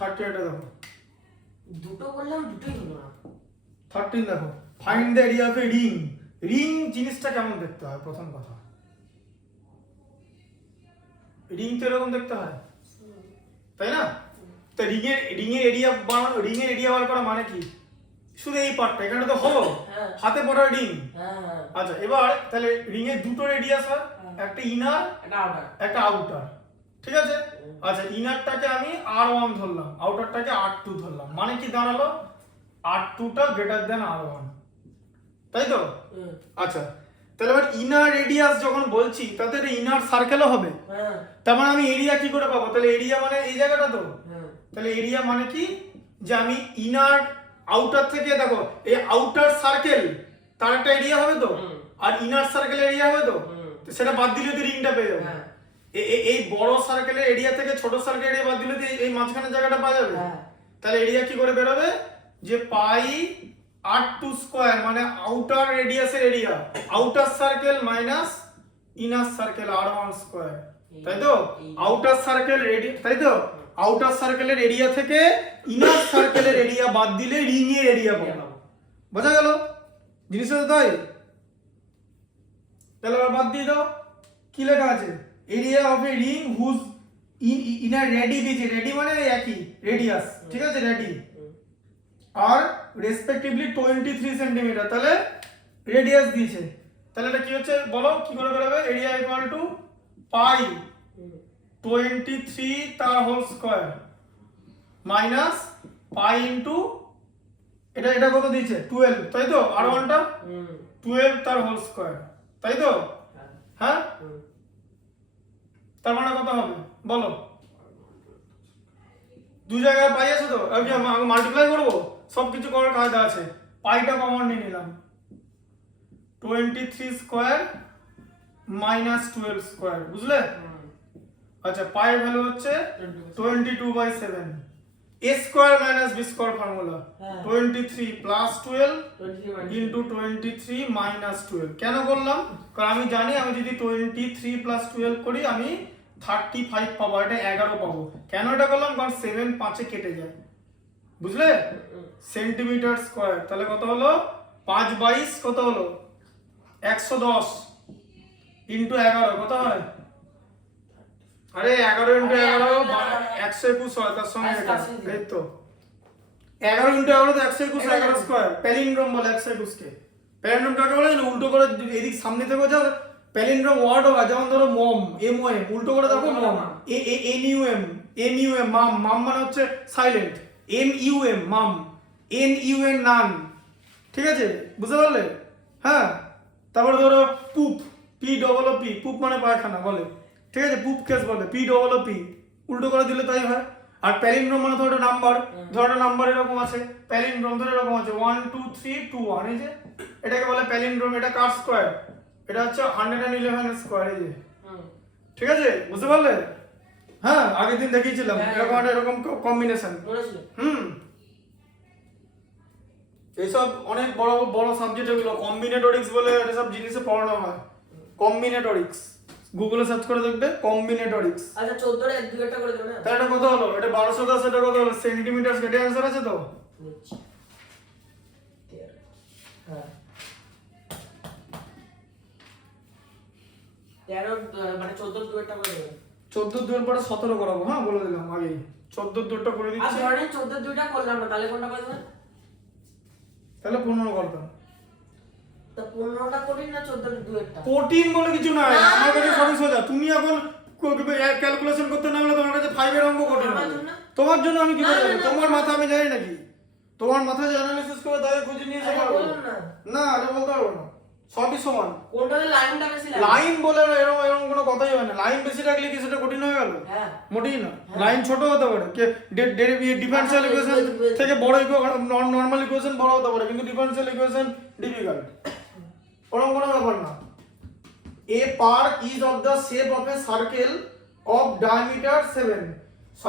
থার্টি এটা দেখো, দুটো বললাম, দুটোই হলো না। 13 দেখো, find the area of a ring. Ring জিনিসটা কেমন দেখতে হয় প্রথম কথা? রিং তো এরকম দেখতে হয়, তাই না? তো রিংয়ের এরিয়া বানানো, রিংয়ের এরিয়া বার করা মানে কি? শুধু এই পার্টটা এখানে তো হলো, হাতে পড়া রিং। আচ্ছা, এবার তাহলে রিংয়ের দুটো রেডিয়াস হয়, একটা ইনার একটা আউটার, ঠিক আছে? আচ্ছা, ইনারটাকে আমি R1 ধরলাম, আউটারটাকে R2 ধরলাম, মানে কি দাঁড়ালো? R2টা গ্রেটার দেন R1, তাই তো? আচ্ছা, তাহলে এবার ইনার রেডিয়াস যখন বলছি তাতে ইনার সার্কেলও হবে, তার মানে আমি এরিয়া কি করে পাবো? তাহলে এরিয়া মানে এই জায়গাটা তো, তাহলে এরিয়া মানে কি? যে আমি ইনার আউটার থেকে দেখো, এই আউটার সার্কেল তার একটা এরিয়া হবে তো, আর ইনার সার্কেল এরিয়া হবে তো, সেটা বাদ দিলে তো রিংটা পেয়ে যাবো। এই বড় সার্কেলের এরিয়া থেকে ছোট সার্কেল এরিয়া বাদ দিলে তো এই মাঝখানের জায়গাটা পাওয়া যাবে। তাহলে এরিয়া কি করে বেরোবে? যে পাই R2 স্কয়ার মানে আউটার রেডিয়াসের area, outer circle minus inner circle R1 square, তাই তো? আউটার সার্কেল রেডিয়া, তাই তো? আউটার সার্কেলের এরিয়া থেকে ইনার সার্কেলের এরিয়া বাদ দিলে রিং এর এরিয়া পাবো। বোঝা গেল জিনিসটা? তাই তাহলে আবার বাদ দিয়ে দাও, কি লেখা আছে? Area of a ring whose inner radii দিয়েছে, রেডি মানে একই রেডিয়াস, ঠিক আছে? রেডি আর রেসপেক্টিভলি 23 সেন্টিমিটার, তাহলে রেডিয়াস দিয়েছে। তাহলে এটা কি হচ্ছে বলো, কি করে বেরোবে? এরিয়া ইকুয়াল টু পাই 23 তার whole square minus pi into এটা কত দিয়েছে? 12, তাই তো? আর ওয়ানটা 12 তার হোল স্কয়ার, তাই তো? হ্যাঁ, তার মানে কত হবে বলো? দু জায়গায় পাই আছে তো, আমি মাল্টিপ্লাই করবো, সবকিছু করার কায়দা আছে। পাইটা কমন নিয়ে নিলাম, 23 স্কয়ার মাইনাস 12 স্কয়ার, বুঝলে? আচ্ছা, পাই ভ্যালু হচ্ছে 22/7, a square minus b square formula, 23 plus 12 into 23 minus 12। কেন করলাম? কারণ আমি জানি আমি যদি 23 প্লাস 12 করি আমি 35 পাবো, এটা 11 পাবো। কেন এটা করলাম? কারণ 7 5-এ কেটে যায়, বুঝলে? সেন্টিমিটার স্কয়ার, তাহলে কত হলো? 5/22 কত হলো? 110 ইনটু 11 কত হয়? আরে 11 ইনটু 11 121 হয়, তার সঙ্গে এটা এই তো 11 ইনটু 11 তো 121, 11 স্কয়ার। প্যালিন্ড্রোম বলে 121 কে। প্যালিন্ড্রোম কাকে বলে? উল্টো করে এদিক সামনে থেকে যাও, প্যালিন্ড্রোম ওয়ার্ড হবে, যেমন ধরো মম, MOM, উল্টো করে দেখো মম, NUM, মাম, মাম মানে হচ্ছে সাইলেন্ট, NUM মাম, NUN নান, ঠিক আছে? বুঝতে পারলে? হ্যাঁ, তারপরে ধরো পুপ, PPP, পুপ মানে পায়খানা বলে, ঠিক আছে, পুপ কেস বলে, পি ডবল পি, উল্টো করে দিলে তাই হয়। আর প্যালিন্ড্রোম মানে তো একটা নাম্বার, ধরো একটা নাম্বার এরকম আছে, প্যালিন্ড্রোম ধরে এরকম আছে 1 2 3 2 1, এই যে এটাকে বলে প্যালিন্ড্রোম। এটা কার স্কয়ার? এটা হচ্ছে 111 এর স্কয়ার, এই যে। ঠিক আছে, বুঝতে পারলে? হ্যাঁ, আগের দিন দেখিয়েছিলাম এরকম একটা এরকম কম্বিনেশন। এইসব অনেক বড় বড় সাবজেক্ট, এগুলো কম্বিনেটরিক্স বলে এসব জিনিসে পড়ানো হয়। কম্বিনেটরিক্স গুগলে সার্চ করে দেখবে, কম্বিনেটরিক্স। আচ্ছা 14 এর 2 একটা করে দেব না? তাহলে এটা কত হলো? এটা 1210, এটা কত হলো? সেন্টিমিটার কেটে অ্যানসার আছে তো? নিচ্ছি। হ্যাঁ 13 মানে 14 2 একটা করে দেব। 14 2 এর পরে 17 করাবো, হ্যাঁ বলে দিলাম আগেই। 14 2টা করে আর দিচ্ছি। ধরেন 14 2টা করলাম না, তাহলে কোনটা করে দেবেন? তাহলে 15 করতাম। তো 15টা করি না 14 2 একটা? কঠিন বলে কিছু নাই, না, আমার কাছে না। সবই সোজা। তুমি এখন ক্যালকুলেশন করতে না হলে তোমার কাছে 5 এর অঙ্ক কঠিন আমার হবে। জন্য? তোমার জন্য আমি কি না, করে না, জানি? না। তোমার মাথা আমি জানি নাকি? তোমার মাথা যে অ্যানালিসিস করে তাকে খুঁজে নিয়ে এসে আরে পারবো বলুন না। না, এটা বলতে পারবো না। সবই সমান। কোনটাতে লাইনটা বেশি লাগে? লাইন বলে এরকম এরকম কোনো কথাই হয় না। লাইন বেশি রাখলে কি সেটা কঠিন হয়ে গেল? হ্যাঁ। মোটেই না। হ্যাঁ। লাইন ছোট হতে পারে, ডিফারেনশিয়াল ইকুয়েশন থেকে বড় নরমাল ইকুয়েশন বড় হতে পারে, কিন্তু ডিফারেনশিয়াল ইকুয়েশন ডিফিকাল্ট। ওরকম কোনো ব্যাপার না। A park is of the shape of a circle of diameter 7.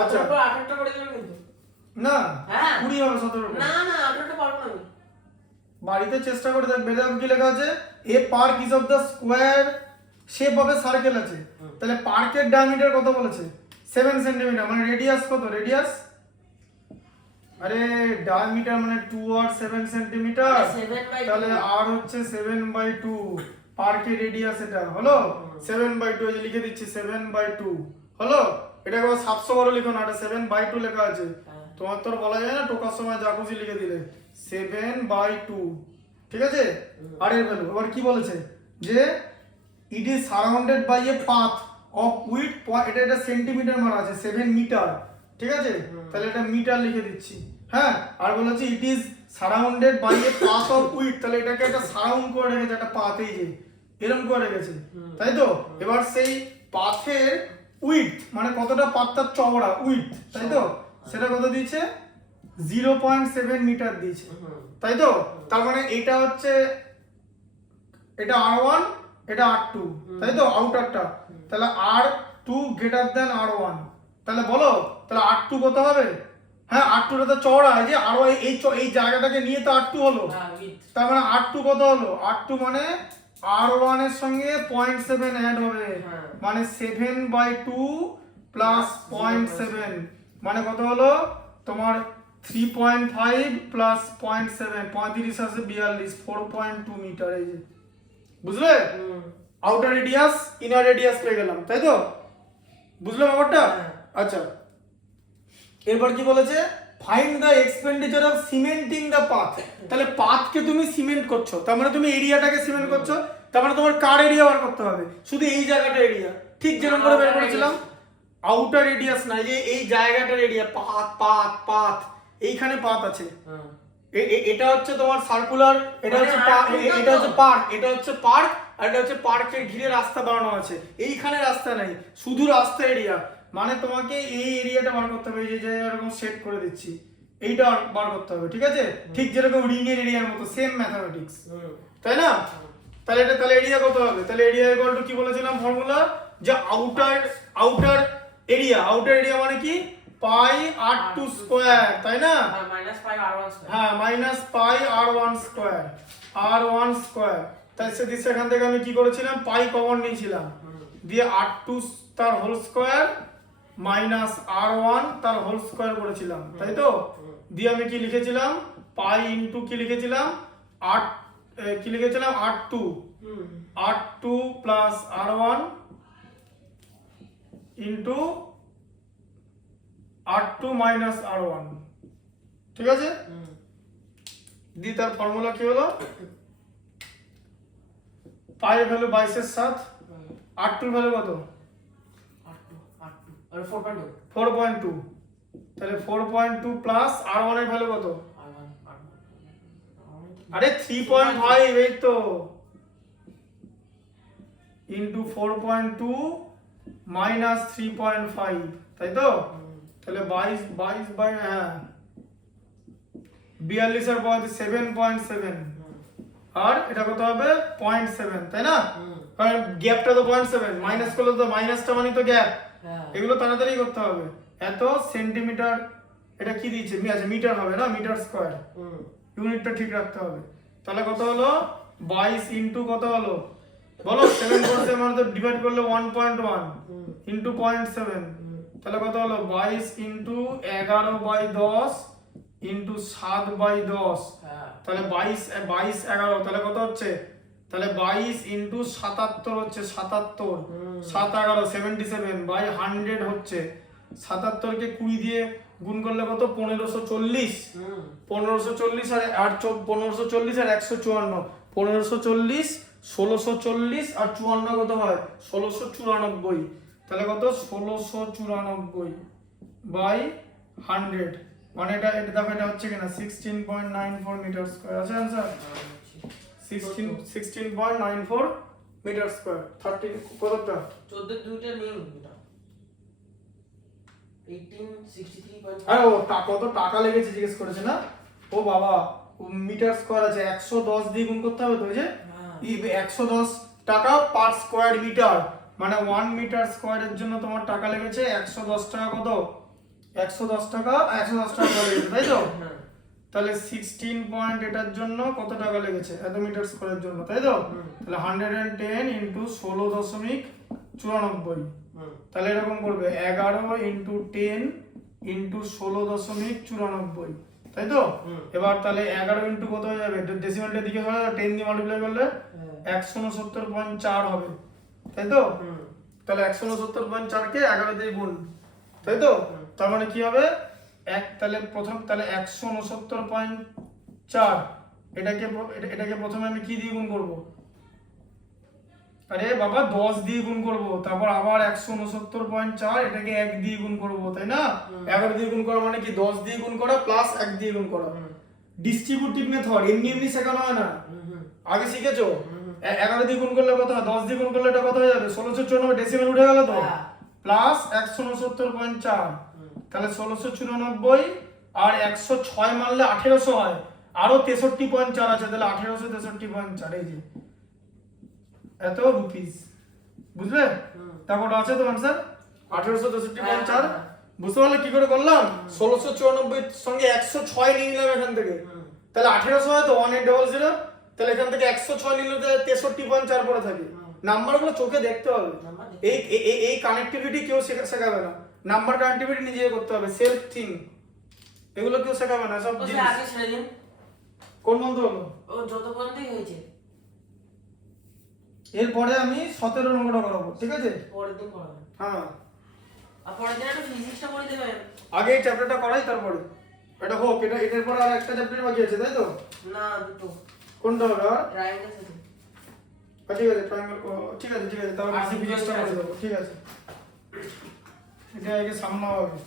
আচ্ছা 17 পর 18টা করে দেবেন কিন্তু। না, হ্যাঁ। 20 হবে 17 না না 18টা পারবো না আমি। বাড়িতে চেষ্টা করে দেখবে। দেখো কি লেখা আছে, a park is of the square shape of a circle আছে। তাহলে পার্কের ডায়ামিটার কত বলেছে? 7 সেন্টিমিটার। মানে রেডিয়াস কত? রেডিয়াস, আরে ডায়ামিটার মানে 2 আর 7 সেন্টিমিটার, 7/2 তাহলে আর হচ্ছে 7/2। পার্কের রেডিয়াস এটা হলো 7/2, এই যে লিখে দিচ্ছি 7/2 হলো। এটা আবার 700 বড় লিখো না, এটা 7/2 লেখা আছে। তোমার তো আর বলা যায় না টোকার সময় যা খুশি লিখে দিলে 7/2। ঠিক আছে, আর এর ভ্যালু এবার কি বলেছে যে it is surrounded by a path of width, এটা সেন্টিমিটার মানা আছে 7 মিটার। ঠিক আছে, তাহলে এটা মিটার লিখে দিচ্ছি। হ্যাঁ, আর বলেছে it is surrounded by a path of width, তাহলে এটাকে একটা সারাউন্ড করে রেখেছে, একটা পাথ, এই যে এরকম করে রেখেছে, তাই তো? এবার সেই পাথের উইথ মানে কতটা পাথটা চওড়া, উইথ, তাই তো? সেটা কত দিয়েছে? 0.7 মিটার দিয়েছে, তাই তো? তার মানে এটা হচ্ছে, এটা R1, এটা R2, তাই তো? আউটারটা, তাহলে R2 গ্রেটার দ্যান R1। তাহলে বলো, তাহলে R2 কত হবে? হ্যাঁ, R2 টা তো চওড়া, এই যে R1 এই জায়গাটাকে নিয়ে তো R2 হলো। তার মানে R2 কত হলো? R2 মানে R1 এর সঙ্গে 0.7 অ্যাড হবে, মানে 7/2 প্লাস 0.7 মানে কত হলো তোমার? 3.5 প্লাস 0.7, 35 আছে 42, 4.2 মিটার। এই যে বুঝলে, আউটার রেডিয়াস ইনার রেডিয়াস পেয়ে গেলাম, তাই তো? বুঝলে ব্যাপারটা? আচ্ছা, এরপর কি বলেছে? Find the expenditure of cementing the path. তাহলে পাথকে তুমি সিমেন্ট করছো, তার মানে তুমি এরিয়াটাকে সিমেন্ট করছো, তার মানে তোমার কার এরিয়া বার করতে হবে? শুধু এই জায়গাটা এরিয়া, ঠিক যেরকম করে বের করেছিলাম। আউটার রেডিয়াস না, যে এই জায়গাটার এরিয়া, পাথ পাথ পাথ, এইখানে পাথ আছে। এটা হচ্ছে তোমার সার্কুলার, এটা হচ্ছে এটা হচ্ছে পার্ক, এটা হচ্ছে পার্ক, আর এটা হচ্ছে পার্কের ঘিরে রাস্তা বানানো আছে। এইখানে রাস্তা নেই, শুধু রাস্তা এরিয়া, মানে তোমাকে এই এরিয়াটা বার করতে হবে। এই যে এরকম সেট করে দিচ্ছি, এইটা বার করতে হবে, ঠিক আছে? ঠিক যেরকম রিং এর এরিয়ার মতো, সেম ম্যাথমেটিক্স, তাই না? তাহলে এরিয়া কত হবে? তাহলে এরিয়া ইকুয়াল টু কি বলেছিলাম ফর্মুলা, যে আউটার এরিয়া মানে কি? পাই R2 স্কয়ার, তাই না? হ্যাঁ, মাইনাস পাই R1 স্কয়ার, R1 স্কয়ার। তাই সেখান থেকে আমি কি করেছিলাম? পাই কমন নিয়েছিলাম, দিয়ে R2 তার হোল স্কয়ার মাইনাস R1 তার হোল স্কয়ার করেছিলাম, তাই তো? দিয়ে আমি কি লিখেছিলাম? পাই ইনটু কি লিখেছিলাম? কি লিখেছিলাম? R2 plus R1 into R2 minus R1, ঠিক আছে? দিয়ে তার ফর্মুলা কি হলো? পাই এর ভ্যালু 22/7, R2 এর ভ্যালু কত? 4.2, তাহলে 4.2 প্লাস R1 এর ভ্যালু কত? আরে 3.5, এই তো, ইনটু 4.2 মাইনাস 3.5, তাই তো? তাহলে 22 বাই 42 এর পর 7.7 আর এটা কত হবে 0.7, তাই না? কারণ গ্যাপটা তো 0.7, মাইনাস করলে তো মাইনাসটা মানে তো গ্যাপ। এগুলো তাড়াতাড়ি করতে হবে। এত সেন্টিমিটার, এটা কি দিয়েছে? আচ্ছা মিটার হবে না, মিটার স্কয়ার। ইউনিটটা ঠিক রাখতে হবে। তাহলে কত হলো 22 ইনটু কত হলো বলো? 7.7 মানে তো ডিভাইড করলে 1.1 ইনটু 0.7, তাহলে কত হলো 22 ইনটু 11/10 ইনটু 7/10, তাহলে 22 11 তাহলে কত হচ্ছে? তাহলে 22 ইনটু 77 হচ্ছে 77, 7 11 77 বাই 100 হচ্ছে 77 কে 20 দিয়ে গুণ করলে কত? 1540, 1540 আর 1540 আর 154, 1540 1640 আর 54 কত হয়? 1694, তাহলে কত? 1694 বাই 100, মানে এটা দেখো এটা হচ্ছে কিনা 16.94 মিটার স্কয়ার। আছে आंसर 16.94 মিটার স্কয়ার। 13 কতটা? 14 দুইটা নিয়ে এটা 1863. আরে ও কত টাকা লেগেছে জিজ্ঞেস করেছে না? ও বাবা, মিটার স্কয়ার আছে 110 দিয়ে গুণ করতে হবে তো, এই যে 110 টাকা পার স্কয়ার মিটার, মানে 1 মিটার স্কয়ারের জন্য তোমার টাকা লেগেছে 110 টাকা। কত? 110 টাকা, 110 টাকা লেগেছে, তাই তো? তাহলে 16 পয়েন্ট এটার জন্য কত টাকা লেগেছে? এত মিটার স্কয়ারের জন্য, তাই তো? তাহলে 110 ইনটু 16.94, তাহলে এরকম করবে 11 ইনটু 10 ইনটু 16.94, তাই তো? এবার তাহলে 11 ইনটু কত হয়ে যাবে? ডেসিমালটার দিকে হয়, 10 দিয়ে মাল্টিপ্লাই করলে 169.4 হবে, তাই তো? তাহলে 169.4 কে 11 দিয়ে গুণ, তাই তো? তার মানে কি হবে? তাহলে তাহলে 169.4 এটাকে প্রথমে আমি কি দিয়ে গুণ করব? আরে বাবা 10 দিয়ে গুণ করব, তারপর আবার 169.4 এটাকে 1 দিয়ে গুণ করব, তাই না? 11 দিয়ে গুণ করা মানে কি? 10 দিয়ে গুণ করা প্লাস 1 দিয়ে গুণ করা। ডিস্ট্রিবিউটিভ মেথড এমনি শেখানো হয় না, আগে শিখেছো? 11 দিয়ে গুণ করলে কত হয়? 10 দিয়ে গুণ করলে এটা কত হয়ে যাবে? 1694, ডেসিমাল উঠে গেল তো, প্লাস 169.4, তাহলে 1694 আর 106 মারলে 1800 হয়, আরো 63.4 আছে, তাহলে 1863.4, এই যে এত রুপিস, বুঝলে? তারপর আছে তো आंसर 1863.4। বুঝতে পারলে কি করে করলাম? 1694 সঙ্গে 106 নিয়ে নিলাম এখান থেকে, তাহলে 1800 হয় তো 1800, তাহলে এখান থেকে 106 নিলে 63.4 পড়ে থাকে। নাম্বারগুলো চোখে দেখতে হবে, এই কানেক্টিভিটি কেউ শেখাবে না, নাম্বার কানেক্টিভিটি নিজে করতে হবে, সেলফ থিং, এগুলো কেউ শেখাবে না সব জিনিস। আগে ছেড়ে দিন। কোন বন্ধ হলো? ও যত পর্যন্তই হয়েছে, এরপরে আমি 17 নম্বরটা করাবো, ঠিক আছে? পরের দিন করাবেন। হ্যাঁ, আর পরের দিন একটু ফিজিক্সটা করে দেবেন। আগে এই চ্যাপ্টারটা করাই তারপরে এটা হোক। এটার পরে আর একটা চ্যাপ্টার বাকি আছে, তাই তো? না, দুটো। কোনটা হবে আর? ট্রায়াঙ্গেল আছে। ঠিক আছে, ট্রায়াঙ্গেল, ঠিক আছে তাহলে ফিজিক্সটা করে দেবো, ঠিক আছে? এটা আগে সামনে হবে।